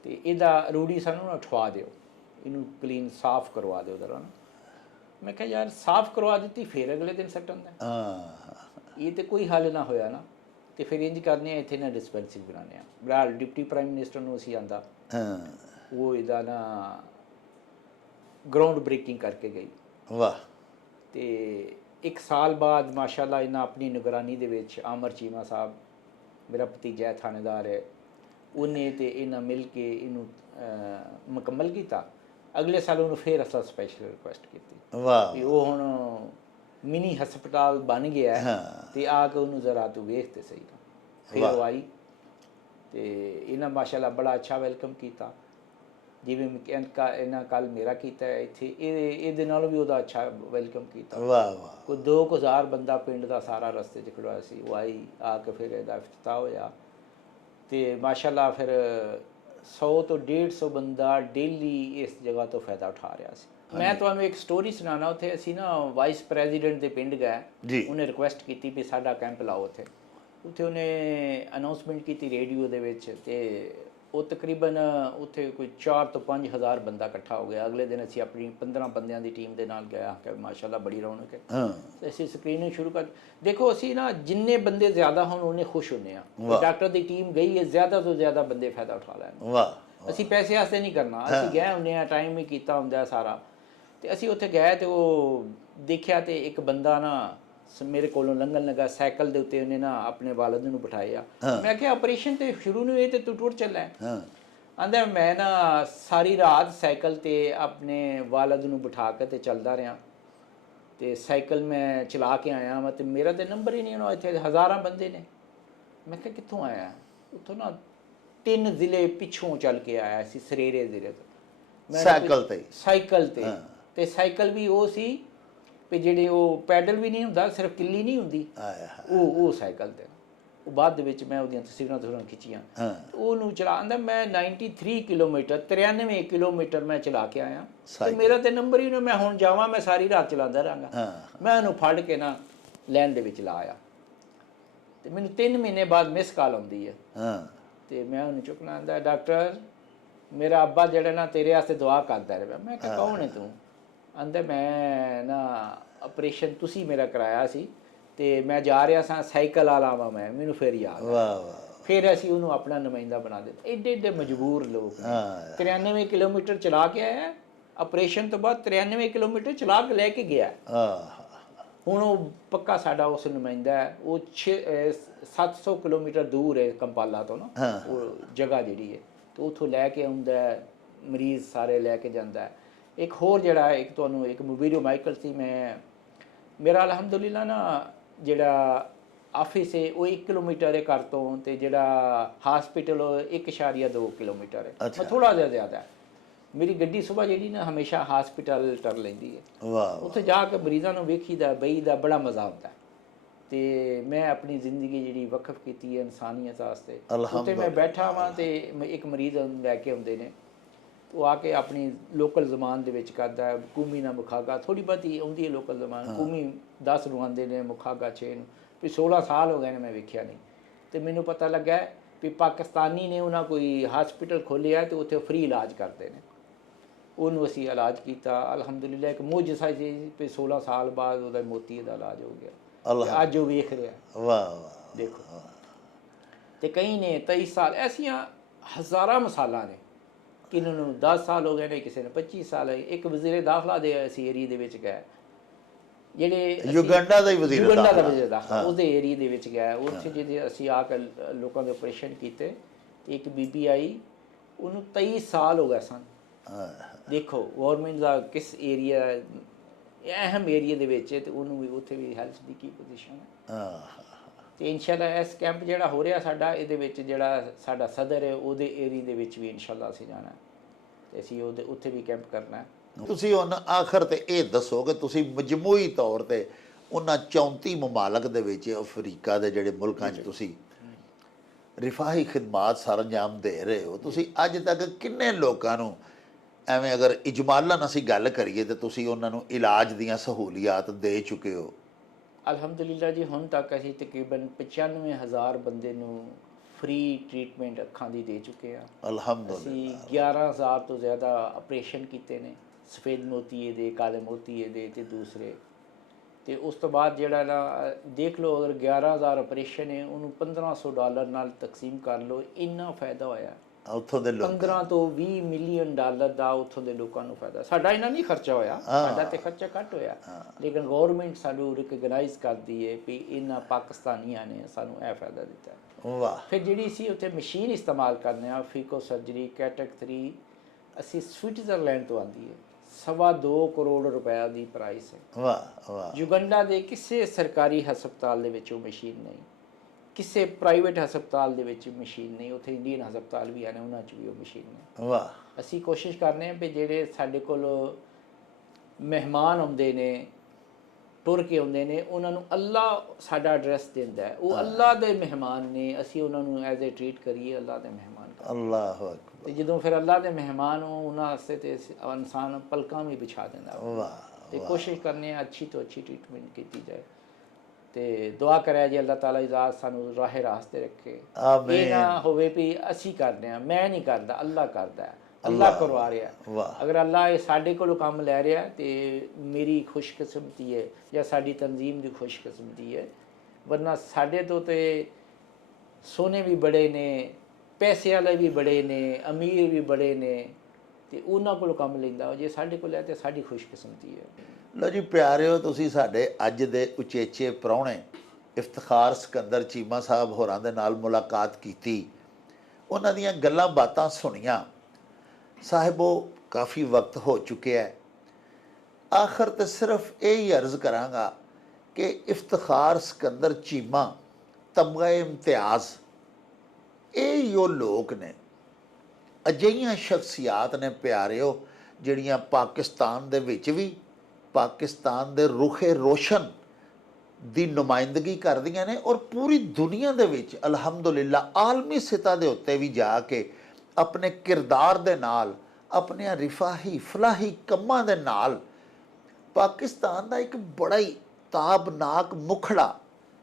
ਤੇ ਇਹਦਾ ਰੂੜੀ ਸਾਨੂੰ ਨਾ ਉਠਵਾ ਦਿਓ, ਇਹਨੂੰ ਕਲੀਨ ਸਾਫ਼ ਕਰਵਾ ਦਿਓ ਜ਼ਰਾ ਨਾ। ਮੈਂ ਕਿਹਾ ਯਾਰ ਸਾਫ਼ ਕਰਵਾ ਦਿੱਤੀ, ਫਿਰ ਅਗਲੇ ਦਿਨ ਸੱਟਣ ਦਾ ਇਹ ਤੇ ਕੋਈ ਹੱਲ ਨਾ ਹੋਇਆ ਨਾ। ਤੇ ਫਿਰ ਇੰਜ ਕਰਨੇ ਆ, ਇੱਥੇ ਨਾ ਡਿਸਪੈਂਸਰੀ ਬਣਾਉਂਦੇ ਆ। ਬਰਾਲ ਡਿਪਟੀ ਪ੍ਰਾਈਮ ਮਿਨਿਸਟਰ ਨੂੰ ਅਸੀਂ ਆਂਦਾ, ਉਹ ਇਹਦਾ ਨਾ ਗਰਾਊਂਡ ਬ੍ਰੇਕਿੰਗ ਕਰਕੇ ਗਈ। ਵਾਹ। ਤੇ 1 ਸਾਲ ਬਾਅਦ ਮਾਸ਼ਾਅੱਲਾ ਇਹਨਾਂ ਆਪਣੀ ਨਿਗਰਾਨੀ ਦੇ ਵਿੱਚ ਆਮਰ ਚੀਮਾ ਸਾਹਿਬ, ਮੇਰਾ ਭਤੀਜਾ ਥਾਣੇਦਾਰ ਹੈ, ਉਹਨੇ ਤੇ ਇਹਨਾਂ ਮਿਲ ਕੇ ਇਹਨੂੰ ਮੁਕੰਮਲ ਕੀਤਾ। ਅਗਲੇ ਸਾਲ ਉਹਨੂੰ ਫਿਰ ਅਸਾਂ ਸਪੈਸ਼ਲ ਰਿਕੁਐਸਟ ਕੀਤੀ। ਵਾਹ। ਵੀ ਉਹ ਹੁਣ ਮਿਨੀ ਹਸਪਤਾਲ ਬਣ ਗਿਆ ਤੇ ਆ ਕੇ ਉਹਨੂੰ ਜ਼ਰਾ ਤੂੰ ਵੇਖ ਤੇ ਸਹੀ। ਫਿਰ ਉਹ ਆਈ ਤੇ ਇਹਨਾਂ ਮਾਸ਼ਾਅੱਲਾ ਬੜਾ ਅੱਛਾ ਵੈਲਕਮ ਕੀਤਾ, ਜਿਵੇਂ ਇਹਨਾਂ ਕੱਲ ਮੇਰਾ ਕੀਤਾ ਇੱਥੇ, ਇਹਦੇ ਨਾਲੋਂ ਵੀ ਉਹਦਾ ਅੱਛਾ ਵੈਲਕਮ ਕੀਤਾ। ਵਾਹ ਵਾਹ। ਕੋਈ 2000 ਬੰਦਾ ਪਿੰਡ ਦਾ ਸਾਰਾ ਰਸਤੇ 'ਚ ਖੜਿਆ ਸੀ। ਉਹ ਆਈ, ਆ ਕੇ ਫਿਰ ਇਹਦਾ ਇਫਤਤਾਹ ਹੋਇਆ। ਤੇ ਮਾਸ਼ਾਅੱਲਾ ਫਿਰ 100 ਤੋਂ 150 ਬੰਦਾ ਡੇਲੀ ਇਸ ਜਗ੍ਹਾ ਤੋਂ ਫਾਇਦਾ ਉਠਾ ਰਿਹਾ ਸੀ। ਮੈਂ ਤੁਹਾਨੂੰ ਇੱਕ ਸਟੋਰੀ ਸੁਣਾਉਣਾ। ਉੱਥੇ ਅਸੀਂ ਨਾ ਵਾਈਸ ਪ੍ਰੈਜ਼ੀਡੈਂਟ ਦੇ ਪਿੰਡ ਗਏ, ਉਹਨੇ ਰਿਕੁਐਸਟ ਕੀਤੀ ਵੀ ਸਾਡਾ ਕੈਂਪ ਲਾਓ ਉੱਥੇ। ਉੱਥੇ ਉਹਨੇ ਅਨਾਊਂਸਮੈਂਟ ਕੀਤੀ ਰੇਡੀਓ ਦੇ ਵਿੱਚ, ਤੇ ਉਹ ਤਕਰੀਬਨ ਉੱਥੇ ਕੋਈ 4 ਤੋਂ 5 ਹਜ਼ਾਰ ਬੰਦਾ ਇਕੱਠਾ ਹੋ ਗਿਆ। ਅਗਲੇ ਦਿਨ ਅਸੀਂ ਆਪਣੀ 15 ਬੰਦਿਆਂ ਦੀ ਟੀਮ ਦੇ ਨਾਲ ਗਿਆ ਕਿ ਮਾਸ਼ਾਅੱਲਾ ਬੜੀ ਰੌਣਕ ਹੈ। ਤੇ ਅਸੀਂ ਸਕਰੀਨਿੰਗ ਸ਼ੁਰੂ ਕਰ, ਦੇਖੋ ਅਸੀਂ ਨਾ ਜਿੰਨੇ ਬੰਦੇ ਜ਼ਿਆਦਾ ਹੋਣ ਉਹਨੇ ਖੁਸ਼ ਹੁੰਦੇ ਆ। ਡਾਕਟਰ ਦੀ ਟੀਮ ਗਈ ਹੈ, ਜ਼ਿਆਦਾ ਤੋਂ ਜ਼ਿਆਦਾ ਬੰਦੇ ਫਾਇਦਾ ਉਠਾ ਲੈਣ। ਵਾਹ। ਅਸੀਂ ਪੈਸੇ ਵਾਸਤੇ ਨਹੀਂ ਕਰਨਾ, ਅਸੀਂ ਗਏ ਹੁੰਦੇ ਆ, ਟਾਈਮ ਹੀ ਕੀਤਾ ਹੁੰਦਾ ਸਾਰਾ। ਤੇ ਅਸੀਂ ਉੱਥੇ ਗਏ ਤੇ ਉਹ ਦੇਖਿਆ ਤੇ ਇੱਕ ਬੰਦਾ ਨਾ ਮੇਰੇ ਕੋਲੋਂ ਲੰਘਣ ਲੱਗਾ, ਸਾਈਕਲ ਦੇ ਉੱਤੇ ਉਹਨੇ ਨਾ ਆਪਣੇ ਵਾਲਦ ਨੂੰ ਬਿਠਾਇਆ। ਮੈਂ ਕਿਹਾ ਆਪਰੇਸ਼ਨ ਤੇ ਸ਼ੁਰੂ ਨੂੰ ਇਹ ਤੇ ਤੂੰ ਟੁੱਟ ਚੱਲਾ। ਆਂਦਾ ਮੈਂ ਨਾ ਸਾਰੀ ਰਾਤ ਸਾਈਕਲ ਤੇ ਆਪਣੇ ਵਾਲਦ ਨੂੰ ਬਿਠਾ ਕੇ ਤੇ ਚੱਲਦਾ ਰਿਹਾ, ਤੇ ਸਾਈਕਲ ਮੈਂ ਚਲਾ ਕੇ ਆਇਆ ਵਾ, ਤੇ ਮੇਰਾ ਤੇ ਨੰਬਰ ਹੀ ਨਹੀਂ ਹੋਣਾ। ਇੱਥੇ ਹਜ਼ਾਰਾਂ ਬੰਦੇ ਨੇ। ਮੈਂ ਕਿਹਾ ਕਿੱਥੋਂ ਆਇਆ? ਉੱਥੋਂ ਨਾ 3 ਜ਼ਿਲ੍ਹੇ ਪਿੱਛੋਂ ਚੱਲ ਕੇ ਆਇਆ ਸੀ, ਸਰੇਰੇ ਜ਼ਿਲ੍ਹੇ ਤੋਂ। ਸਾਈਕਲ ਤੇ ਤੇ ਸਾਈਕਲ ਵੀ ਉਹ ਸੀ ਵੀ ਜਿਹੜੇ ਉਹ ਪੈਡਲ ਵੀ ਨਹੀਂ ਹੁੰਦਾ, ਸਿਰਫ ਕਿੱਲੀ ਨਹੀਂ ਹੁੰਦੀ, ਉਹ ਸਾਈਕਲ ਤੇ। ਉਹ ਬਾਅਦ ਦੇ ਵਿੱਚ ਮੈਂ ਉਹਦੀਆਂ ਤਸਵੀਰਾਂ ਖਿੱਚੀਆਂ। ਉਹਨੂੰ ਚਲਾਉਂਦਾ ਮੈਂ 93 ਕਿਲੋਮੀਟਰ 93 ਕਿਲੋਮੀਟਰ ਮੈਂ ਚਲਾ ਕੇ ਆਇਆ, ਤੇ ਮੇਰਾ ਤੇ ਨੰਬਰ ਹੀ ਨਹੀਂ। ਮੈਂ ਹੁਣ ਜਾਵਾਂ, ਮੈਂ ਸਾਰੀ ਰਾਤ ਚਲਾਉਂਦਾ ਰਹਾਂਗਾ। ਮੈਂ ਉਹਨੂੰ ਫੜ ਕੇ ਨਾ ਲਾਈਨ ਦੇ ਵਿੱਚ ਲਾ ਆਇਆ, ਤੇ ਮੈਨੂੰ 3 ਮਹੀਨੇ ਬਾਅਦ ਮਿਸ ਕਾਲ ਆਉਂਦੀ ਹੈ। ਤੇ ਮੈਂ ਉਹਨੂੰ ਚੁੱਕਣਾ, ਆਂਦਾ ਡਾਕਟਰ ਮੇਰਾ ਅੱਬਾ ਜਿਹੜਾ ਨਾ ਤੇਰੇ ਵਾਸਤੇ ਦੁਆ ਕਰਦਾ ਰਿਹਾ। ਮੈਂ ਕਿਹਾ ਕੌਣ ਹੈ ਤੂੰ? ਆਂਦਾ ਮੈਂ ਨਾ ਆਪਰੇਸ਼ਨ ਤੁਸੀਂ ਮੇਰਾ ਕਰਾਇਆ ਸੀ, ਤੇ ਮੈਂ ਜਾ ਰਿਹਾ ਸਾਂ ਸਾਈਕਲ ਵਾਲਾ ਵਾਂ ਮੈਂ, ਮੈਨੂੰ ਫਿਰ ਯਾਦ ਆਇਆ। ਫਿਰ ਅਸੀਂ ਉਹਨੂੰ ਆਪਣਾ ਨੁਮਾਇੰਦਾ ਬਣਾ ਦਿੱਤਾ। ਏਡੇ ਏਡੇ ਮਜਬੂਰ ਲੋਕ। 93 ਕਿਲੋਮੀਟਰ ਚਲਾ ਕੇ ਆਇਆ, ਆਪਰੇਸ਼ਨ ਤੋਂ ਬਾਅਦ 93 ਕਿਲੋਮੀਟਰ ਚਲਾ ਕੇ ਲੈ ਕੇ ਗਿਆ। ਹੁਣ ਉਹ ਪੱਕਾ ਸਾਡਾ ਉਸ ਨੁਮਾਇੰਦਾ ਹੈ। ਉਹ 700 ਕਿਲੋਮੀਟਰ ਦੂਰ ਹੈ ਕੰਪਾਲਾ ਤੋਂ ਨਾ, ਉਹ ਜਗ੍ਹਾ ਜਿਹੜੀ ਹੈ, ਤੇ ਉੱਥੋਂ ਲੈ ਕੇ ਆਉਂਦਾ ਮਰੀਜ਼ ਸਾਰੇ ਲੈ ਕੇ ਜਾਂਦਾ। ਇੱਕ ਹੋਰ ਜਿਹੜਾ ਇੱਕ ਤੁਹਾਨੂੰ ਇੱਕ ਵੀਡੀਓ ਮਾਈਕਲ ਸੀ, ਮੇਰਾ ਅਲਹਮਦੁਲਿਲਾ ਨਾ ਜਿਹੜਾ ਆਫਿਸ ਹੈ ਉਹ 1 ਕਿਲੋਮੀਟਰ ਹੈ ਘਰ ਤੋਂ, ਤੇ ਜਿਹੜਾ ਹਸਪੀਟਲ 1.2 ਕਿਲੋਮੀਟਰ ਹੈ। ਮੈਂ ਥੋੜਾ ਜਿਹਾ ਜ਼ਿਆਦਾ ਹੈ। ਮੇਰੀ ਗੱਡੀ ਸੁਬਾਹ ਜਿਹੜੀ ਨਾ ਹਮੇਸ਼ਾ ਹਸਪੀਟਲ ਟਰ ਲੈਂਦੀ ਹੈ। ਉੱਥੇ ਜਾ ਕੇ ਮਰੀਜ਼ਾਂ ਨੂੰ ਵੇਖੀਦਾ, ਬਈਦਾ, ਬੜਾ ਮਜ਼ਾ ਆਉਂਦਾ। ਤੇ ਮੈਂ ਆਪਣੀ ਜ਼ਿੰਦਗੀ ਜਿਹੜੀ ਵਕਫ ਕੀਤੀ ਹੈ ਇਨਸਾਨੀਅਤ ਵਾਸਤੇ। ਉੱਥੇ ਮੈਂ ਬੈਠਾ ਵਾਂ ਤੇ ਇੱਕ ਮਰੀਜ਼ ਲੈ ਕੇ ਆਉਂਦੇ ਨੇ, ਉਹ ਆ ਕੇ ਆਪਣੀ ਲੋਕਲ ਜ਼ਬਾਨ ਦੇ ਵਿੱਚ ਕਰਦਾ ਹੈ, ਕੂਮੀ ਨਾ ਮੁਖਾਗਾ ਥੋੜੀ ਬਹੁਤੀ ਆਉਂਦੀ ਹੈ ਲੋਕਲ ਜ਼ਬਾਨ, ਕੂਮੀ 10 ਨੂੰ ਆਉਂਦੇ ਨੇ, ਮੁਖਾਗਾ 6 ਨੂੰ। ਵੀ 16 ਸਾਲ ਹੋ ਗਏ ਨੇ ਮੈਂ ਵੇਖਿਆ ਨਹੀਂ। ਤੇ ਮੈਨੂੰ ਪਤਾ ਲੱਗਾ ਵੀ ਪਾਕਿਸਤਾਨੀ ਨੇ ਉਹਨਾਂ ਕੋਈ ਹਸਪੀਟਲ ਖੋਲ੍ਹਿਆ ਤੇ ਉੱਥੇ ਫ੍ਰੀ ਇਲਾਜ ਕਰਦੇ ਨੇ। ਉਹਨੂੰ ਅਸੀਂ ਇਲਾਜ ਕੀਤਾ, ਅਲਹਮਦੁਲਿਲਾ ਇੱਕ ਮੋਜਜ਼ਾ ਸੀ ਵੀ 16 ਸਾਲ ਬਾਅਦ ਉਹਦਾ ਮੋਤੀ ਦਾ ਇਲਾਜ ਹੋ ਗਿਆ। ਤੇ ਅੱਜ ਉਹ ਵੇਖ ਰਿਹਾ। ਵਾਹ ਵਾਹ ਦੇਖੋ, ਤੇ ਕਈ ਨੇ 23 ਸਾਲ, ਐਸੀਆਂ ਹਜ਼ਾਰਾਂ ਮਿਸਾਲਾਂ ਨੇ। ਕਿਹਨਾਂ ਨੂੰ 10 ਸਾਲ ਹੋ ਗਏ ਨੇ, ਕਿਸੇ ਨੇ 25 ਸਾਲ ਹੈ। ਇੱਕ ਵਜ਼ੀਰ ਦਾਖਲਾ ਦੇ ਅਸੀਂ ਏਰੀਏ ਦੇ ਵਿੱਚ ਗਏ, ਜਿਹੜੇ ਯੁਗੰਡਾ ਦਾ ਹੀ ਵਜ਼ੀਰ ਯੁਗੰਡਾ ਦਾ ਵਜ਼ੀਰ ਦਾਖਲਾ, ਉਹਦੇ ਏਰੀਏ ਦੇ ਵਿੱਚ ਗਏ। ਉੱਥੇ ਜਿਹਦੇ ਅਸੀਂ ਆ ਕੇ ਲੋਕਾਂ ਦੇ ਆਪਰੇਸ਼ਨ ਕੀਤੇ, ਇੱਕ ਬੀਬੀ ਆਈ, ਉਹਨੂੰ 23 ਸਾਲ ਹੋ ਗਏ ਸਨ। ਦੇਖੋ ਗੌਰਮੈਂਟ ਦਾ ਕਿਸ ਏਰੀਆ, ਅਹਿਮ ਏਰੀਏ ਦੇ ਵਿੱਚ, ਤੇ ਉਹਨੂੰ ਵੀ ਉੱਥੇ ਵੀ ਹੈਲਥ ਦੀ ਕੀ ਪੋਜੀਸ਼ਨ ਹੈ। ਤੇ ਇਨਸ਼ਾਅੱਲਾ ਇਸ ਕੈਂਪ ਜਿਹੜਾ ਹੋ ਰਿਹਾ ਸਾਡਾ, ਇਹਦੇ ਵਿੱਚ ਜਿਹੜਾ ਸਾਡਾ ਸਦਰ ਹੈ ਉਹਦੇ ਏਰੀਏ ਦੇ ਵਿੱਚ ਵੀ ਇਨਸ਼ਾਅੱਲਾ ਅਸੀਂ ਜਾਣਾ ਤੇ ਅਸੀਂ ਉਹਦੇ ਉੱਥੇ ਵੀ ਕੈਂਪ ਕਰਨਾ ਹੈ। ਤੁਸੀਂ ਹੁਣ ਆਖਰ ਤੇ ਇਹ ਦੱਸੋ ਕਿ ਤੁਸੀਂ ਮਜਮੂਈ ਤੌਰ ਤੇ ਉਹਨਾਂ 34 ਮਮਾਲਕ ਦੇ ਵਿੱਚ, ਅਫਰੀਕਾ ਦੇ ਜਿਹੜੇ ਮੁਲਕਾਂ 'ਚ ਤੁਸੀਂ ਰਿਫਾਹੀ ਖਿਦਮਾਤ ਸਰ ਅੰਜਾਮ ਦੇ ਰਹੇ ਹੋ, ਤੁਸੀਂ ਅੱਜ ਤੱਕ ਕਿੰਨੇ ਲੋਕਾਂ ਨੂੰ, ਐਵੇਂ ਅਗਰ ਇਜਮਾਲਨ ਅਸੀਂ ਗੱਲ ਕਰੀਏ, ਤੇ ਤੁਸੀਂ ਉਹਨਾਂ ਨੂੰ ਇਲਾਜ ਦੀਆਂ ਸਹੂਲੀਅਤ ਦੇ ਚੁੱਕੇ ਹੋ? ਅਲਹਮਦੁਲਿਲਾ ਜੀ, ਹੁਣ ਤੱਕ ਅਸੀਂ ਤਕਰੀਬਨ 95,000 ਬੰਦੇ ਨੂੰ ਫ੍ਰੀ ਟ੍ਰੀਟਮੈਂਟ ਅੱਖਾਂ ਦੀ ਦੇ ਚੁੱਕੇ ਹਾਂ। ਅਲਹਮਦੁਲਿਲਾ। ਅਸੀਂ 11,000 ਤੋਂ ਜ਼ਿਆਦਾ ਆਪਰੇਸ਼ਨ ਕੀਤੇ ਨੇ, ਸਫੇਦ ਮੋਤੀਏ ਦੇ, ਕਾਲੇ ਮੋਤੀਏ ਦੇ ਤੇ ਦੂਸਰੇ। ਤੇ ਉਸ ਤੋਂ ਬਾਅਦ ਜਿਹੜਾ ਨਾ ਦੇਖ ਲਓ, ਅਗਰ 11,000 ਆਪਰੇਸ਼ਨ ਹੈ, ਉਹਨੂੰ $1500 ਨਾਲ ਤਕਸੀਮ ਕਰ ਲਓ, ਇੰਨਾ ਫਾਇਦਾ ਹੋਇਆ ਉੱਥੋਂ ਦੇ ਲੋਕ 15 ਤੋਂ 20 ਮਿਲੀਅਨ ਡਾਲਰ ਦਾ ਉੱਥੋਂ ਦੇ ਲੋਕਾਂ ਨੂੰ ਫਾਇਦਾ। ਸਾਡਾ ਇੰਨਾ ਨਹੀਂ ਖਰਚਾ ਹੋਇਆ, ਸਾਡਾ ਤੇ ਖਰਚਾ ਘੱਟ ਹੋਇਆ, ਲੇਕਿਨ ਗੌਰਮੈਂਟ ਸਾਨੂੰ ਰਿਕਗਨਾਈਜ਼ ਕਰਦੀ ਹੈ ਵੀ ਇਹਨਾਂ ਪਾਕਿਸਤਾਨੀਆਂ ਨੇ ਸਾਨੂੰ ਇਹ ਫਾਇਦਾ ਦਿੱਤਾ। ਵਾਹ। ਫਿਰ ਜਿਹੜੀ ਸੀ ਉੱਥੇ ਮਸ਼ੀਨ ਇਸਤੇਮਾਲ ਕਰਨੇ ਆ, ਫੀਕੋ ਸਰਜਰੀ ਕੈਟਕ 3, ਅਸੀਂ ਸਵਿਟਜ਼ਰਲੈਂਡ ਤੋਂ ਆਉਂਦੀ ਹੈ, 2.25 ਕਰੋੜ ਰੁਪਏ ਦੀ ਪ੍ਰਾਈਸ ਹੈ। ਵਾਹ ਵਾਹ। ਯੁਗੰਡਾ ਦੇ ਕਿਸੇ ਸਰਕਾਰੀ ਹਸਪਤਾਲ ਦੇ ਵਿੱਚ ਉਹ ਮਸ਼ੀਨ ਨਹੀਂ, ਕਿਸੇ ਪ੍ਰਾਈਵੇਟ ਹਸਪਤਾਲ ਦੇ ਵਿੱਚ ਮਸ਼ੀਨ ਨਹੀਂ। ਉੱਥੇ ਇੰਡੀਅਨ ਹਸਪਤਾਲ ਵੀ ਹਨ, ਉਹਨਾਂ 'ਚ ਵੀ ਉਹ ਮਸ਼ੀਨ ਨਹੀਂ। ਵਾਹ। ਅਸੀਂ ਕੋਸ਼ਿਸ਼ ਕਰਨੇ ਹਾਂ ਵੀ ਜਿਹੜੇ ਸਾਡੇ ਕੋਲ ਮਹਿਮਾਨ ਆਉਂਦੇ ਨੇ, ਟੁਰ ਕੇ ਆਉਂਦੇ ਨੇ, ਉਹਨਾਂ ਨੂੰ ਅੱਲਾ ਸਾਡਾ ਐਡਰੈਸ ਦਿੰਦਾ ਹੈ, ਉਹ ਅੱਲਾ ਦੇ ਮਹਿਮਾਨ ਨੇ, ਅਸੀਂ ਉਹਨਾਂ ਨੂੰ ਐਜ਼ ਏ ਟਰੀਟ ਕਰੀਏ ਅੱਲਾ ਦੇ ਮਹਿਮਾਨ। ਅੱਲਾਹੁ ਅਕਬਰ। ਤੇ ਜਦੋਂ ਫਿਰ ਅੱਲਾ ਦੇ ਮਹਿਮਾਨ ਉਹਨਾਂ ਵਾਸਤੇ ਤੇ ਇਨਸਾਨ ਪਲਕਾਂ ਵੀ ਵਿਛਾ ਦਿੰਦਾ। ਵਾਹ। ਤੇ ਕੋਸ਼ਿਸ਼ ਕਰਨੇ ਆ ਅੱਛੀ ਤੋਂ ਅੱਛੀ ਟ੍ਰੀਟਮੈਂਟ ਕੀਤੀ ਜਾਏ, ਤੇ ਦੁਆ ਕਰਿਆ ਜੀ ਅੱਲਾਹ ਤਾਲਾ ਇਜਾਜ਼ਤ ਸਾਨੂੰ ਰਾਹੇ ਰਾਸਤੇ ਰੱਖੇ। ਆਮੀਨ। ਇਹ ਨਾ ਹੋਵੇ ਵੀ ਅਸੀਂ ਕਰਦੇ ਹਾਂ, ਮੈਂ ਨਹੀਂ ਕਰਦਾ, ਅੱਲਾ ਕਰਦਾ ਹੈ, ਅੱਲਾ ਕਰਵਾ ਰਿਹਾ। ਅਗਰ ਅੱਲਾ ਇਹ ਸਾਡੇ ਕੋਲੋਂ ਕੰਮ ਲੈ ਰਿਹਾ ਤੇ ਮੇਰੀ ਖੁਸ਼ਕਿਸਮਤੀ ਹੈ ਜਾਂ ਸਾਡੀ ਤਨਜ਼ੀਮ ਦੀ ਖੁਸ਼ਕਿਸਮਤੀ ਹੈ। ਵਰਨਾ ਸਾਡੇ ਤੋਂ ਤੇ ਸੋਨੇ ਵੀ ਬੜੇ ਨੇ, ਪੈਸੇ ਵਾਲੇ ਵੀ ਬੜੇ ਨੇ, ਅਮੀਰ ਵੀ ਬੜੇ ਨੇ, ਤੇ ਉਹਨਾਂ ਕੋਲੋਂ ਕੰਮ ਲੈਂਦਾ। ਜੇ ਸਾਡੇ ਕੋਲ ਹੈ ਤੇ ਸਾਡੀ ਖੁਸ਼ਕਿਸਮਤੀ ਹੈ। ਲਓ ਜੀ ਪਿਆਰਿਓ, ਤੁਸੀਂ ਸਾਡੇ ਅੱਜ ਦੇ ਉਚੇਚੇ ਪ੍ਰਾਹੁਣੇ ਇਫਤਖਾਰ ਸਿਕੰਦਰ ਚੀਮਾ ਸਾਹਿਬ ਹੋਰਾਂ ਦੇ ਨਾਲ ਮੁਲਾਕਾਤ ਕੀਤੀ, ਉਹਨਾਂ ਦੀਆਂ ਗੱਲਾਂ ਬਾਤਾਂ ਸੁਣੀਆਂ। ਸਾਹਿਬੋ ਕਾਫੀ ਵਕਤ ਹੋ ਚੁੱਕਿਆ ਹੈ। ਆਖਰ ਤੇ ਸਿਰਫ ਇਹ ਹੀ ਅਰਜ਼ ਕਰਾਂਗਾ ਕਿ ਇਫਤਖਾਰ ਸਿਕੰਦਰ ਚੀਮਾ ਤਮਗਾ ਇਮਤਿਆਜ਼, ਇਹ ਹੀ ਉਹ ਲੋਕ ਨੇ, ਅਜਿਹੀਆਂ ਸ਼ਖਸੀਅਤ ਨੇ ਪਿਆਰਿਓ, ਜਿਹੜੀਆਂ ਪਾਕਿਸਤਾਨ ਦੇ ਵਿੱਚ ਵੀ ਪਾਕਿਸਤਾਨ ਦੇ ਰੁਖੇ ਰੋਸ਼ਨ ਦੀ ਨੁਮਾਇੰਦਗੀ ਕਰਦੀਆਂ ਨੇ, ਔਰ ਪੂਰੀ ਦੁਨੀਆ ਦੇ ਵਿੱਚ ਅਲਹਮਦੁਲਿਲਾ ਆਲਮੀ ਸਤਹ ਦੇ ਉੱਤੇ ਵੀ ਜਾ ਕੇ ਆਪਣੇ ਕਿਰਦਾਰ ਦੇ ਨਾਲ, ਆਪਣੇ ਰਿਫਾਹੀ ਫਲਾਹੀ ਕੰਮਾਂ ਦੇ ਨਾਲ ਪਾਕਿਸਤਾਨ ਦਾ ਇੱਕ ਬੜਾ ਹੀ ਤਾਬਨਾਕ ਮੁਖੜਾ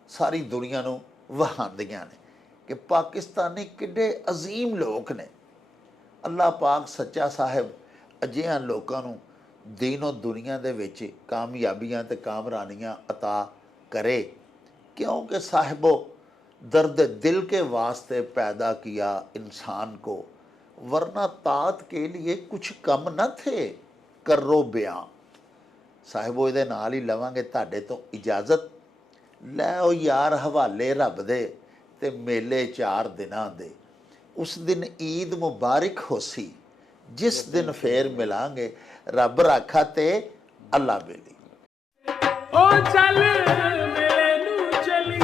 ਸਾਰੀ ਦੁਨੀਆ ਨੂੰ ਵਹਾਉਂਦੀਆਂ ਨੇ ਕਿ ਪਾਕਿਸਤਾਨੀ ਕਿੱਡੇ ਅਜ਼ੀਮ ਲੋਕ ਨੇ। ਅੱਲਾਹ ਪਾਕ ਸੱਚਾ ਸਾਹਿਬ ਅਜਿਹਿਆਂ ਲੋਕਾਂ ਨੂੰ ਦੀਨੋ ਦੁਨੀਆ ਦੇ ਵਿੱਚ ਕਾਮਯਾਬੀਆਂ ਤੇ ਕਾਮਰਾਨੀਆਂ ਅਤਾ करे, क्योंकि साहिबो दर्द दिल के वास्ते पैदा किया इंसान को, वरना तात के लिए कुछ कम न थे करो बयां। साहिबो इहदे नाल ही लवांगे तुहाडे तो इजाजत। लै यार हवाले रब दे ते मेले 4 दिनां दे, उस दिन ईद मुबारक होसी जिस दिन फेर मिलांगे, रब राखा ते अल्लाह बेली। ओ चल मेले नू चली,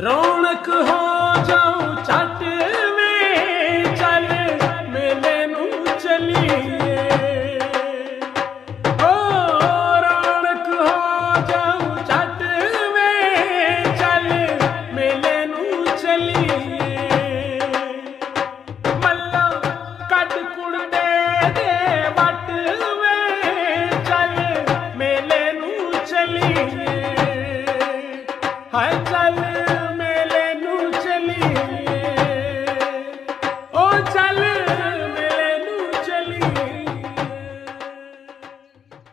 रौनक हो ਜਾਉ ਛੱਟ ਵੇ ਚੱਲ ਮੇਲੇ ਨੂੰ ਚਲੀਏ ਓ ਰੌਣਕ ਹੋ ਜਾਉ ਛੱਟ ਵੇ ਚੱਲ ਮੇਲੇ ਨੂੰ ਚਲੀਏ ਮੱਲਾ ਕੱਢ ਕੁੜਦੇ ਦੇ ਵੱਟ ਵੇ ਚੱਲ ਮੇਲੇ ਨੂੰ ਚਲੀਏ ਹਾਏ ਚੱਲ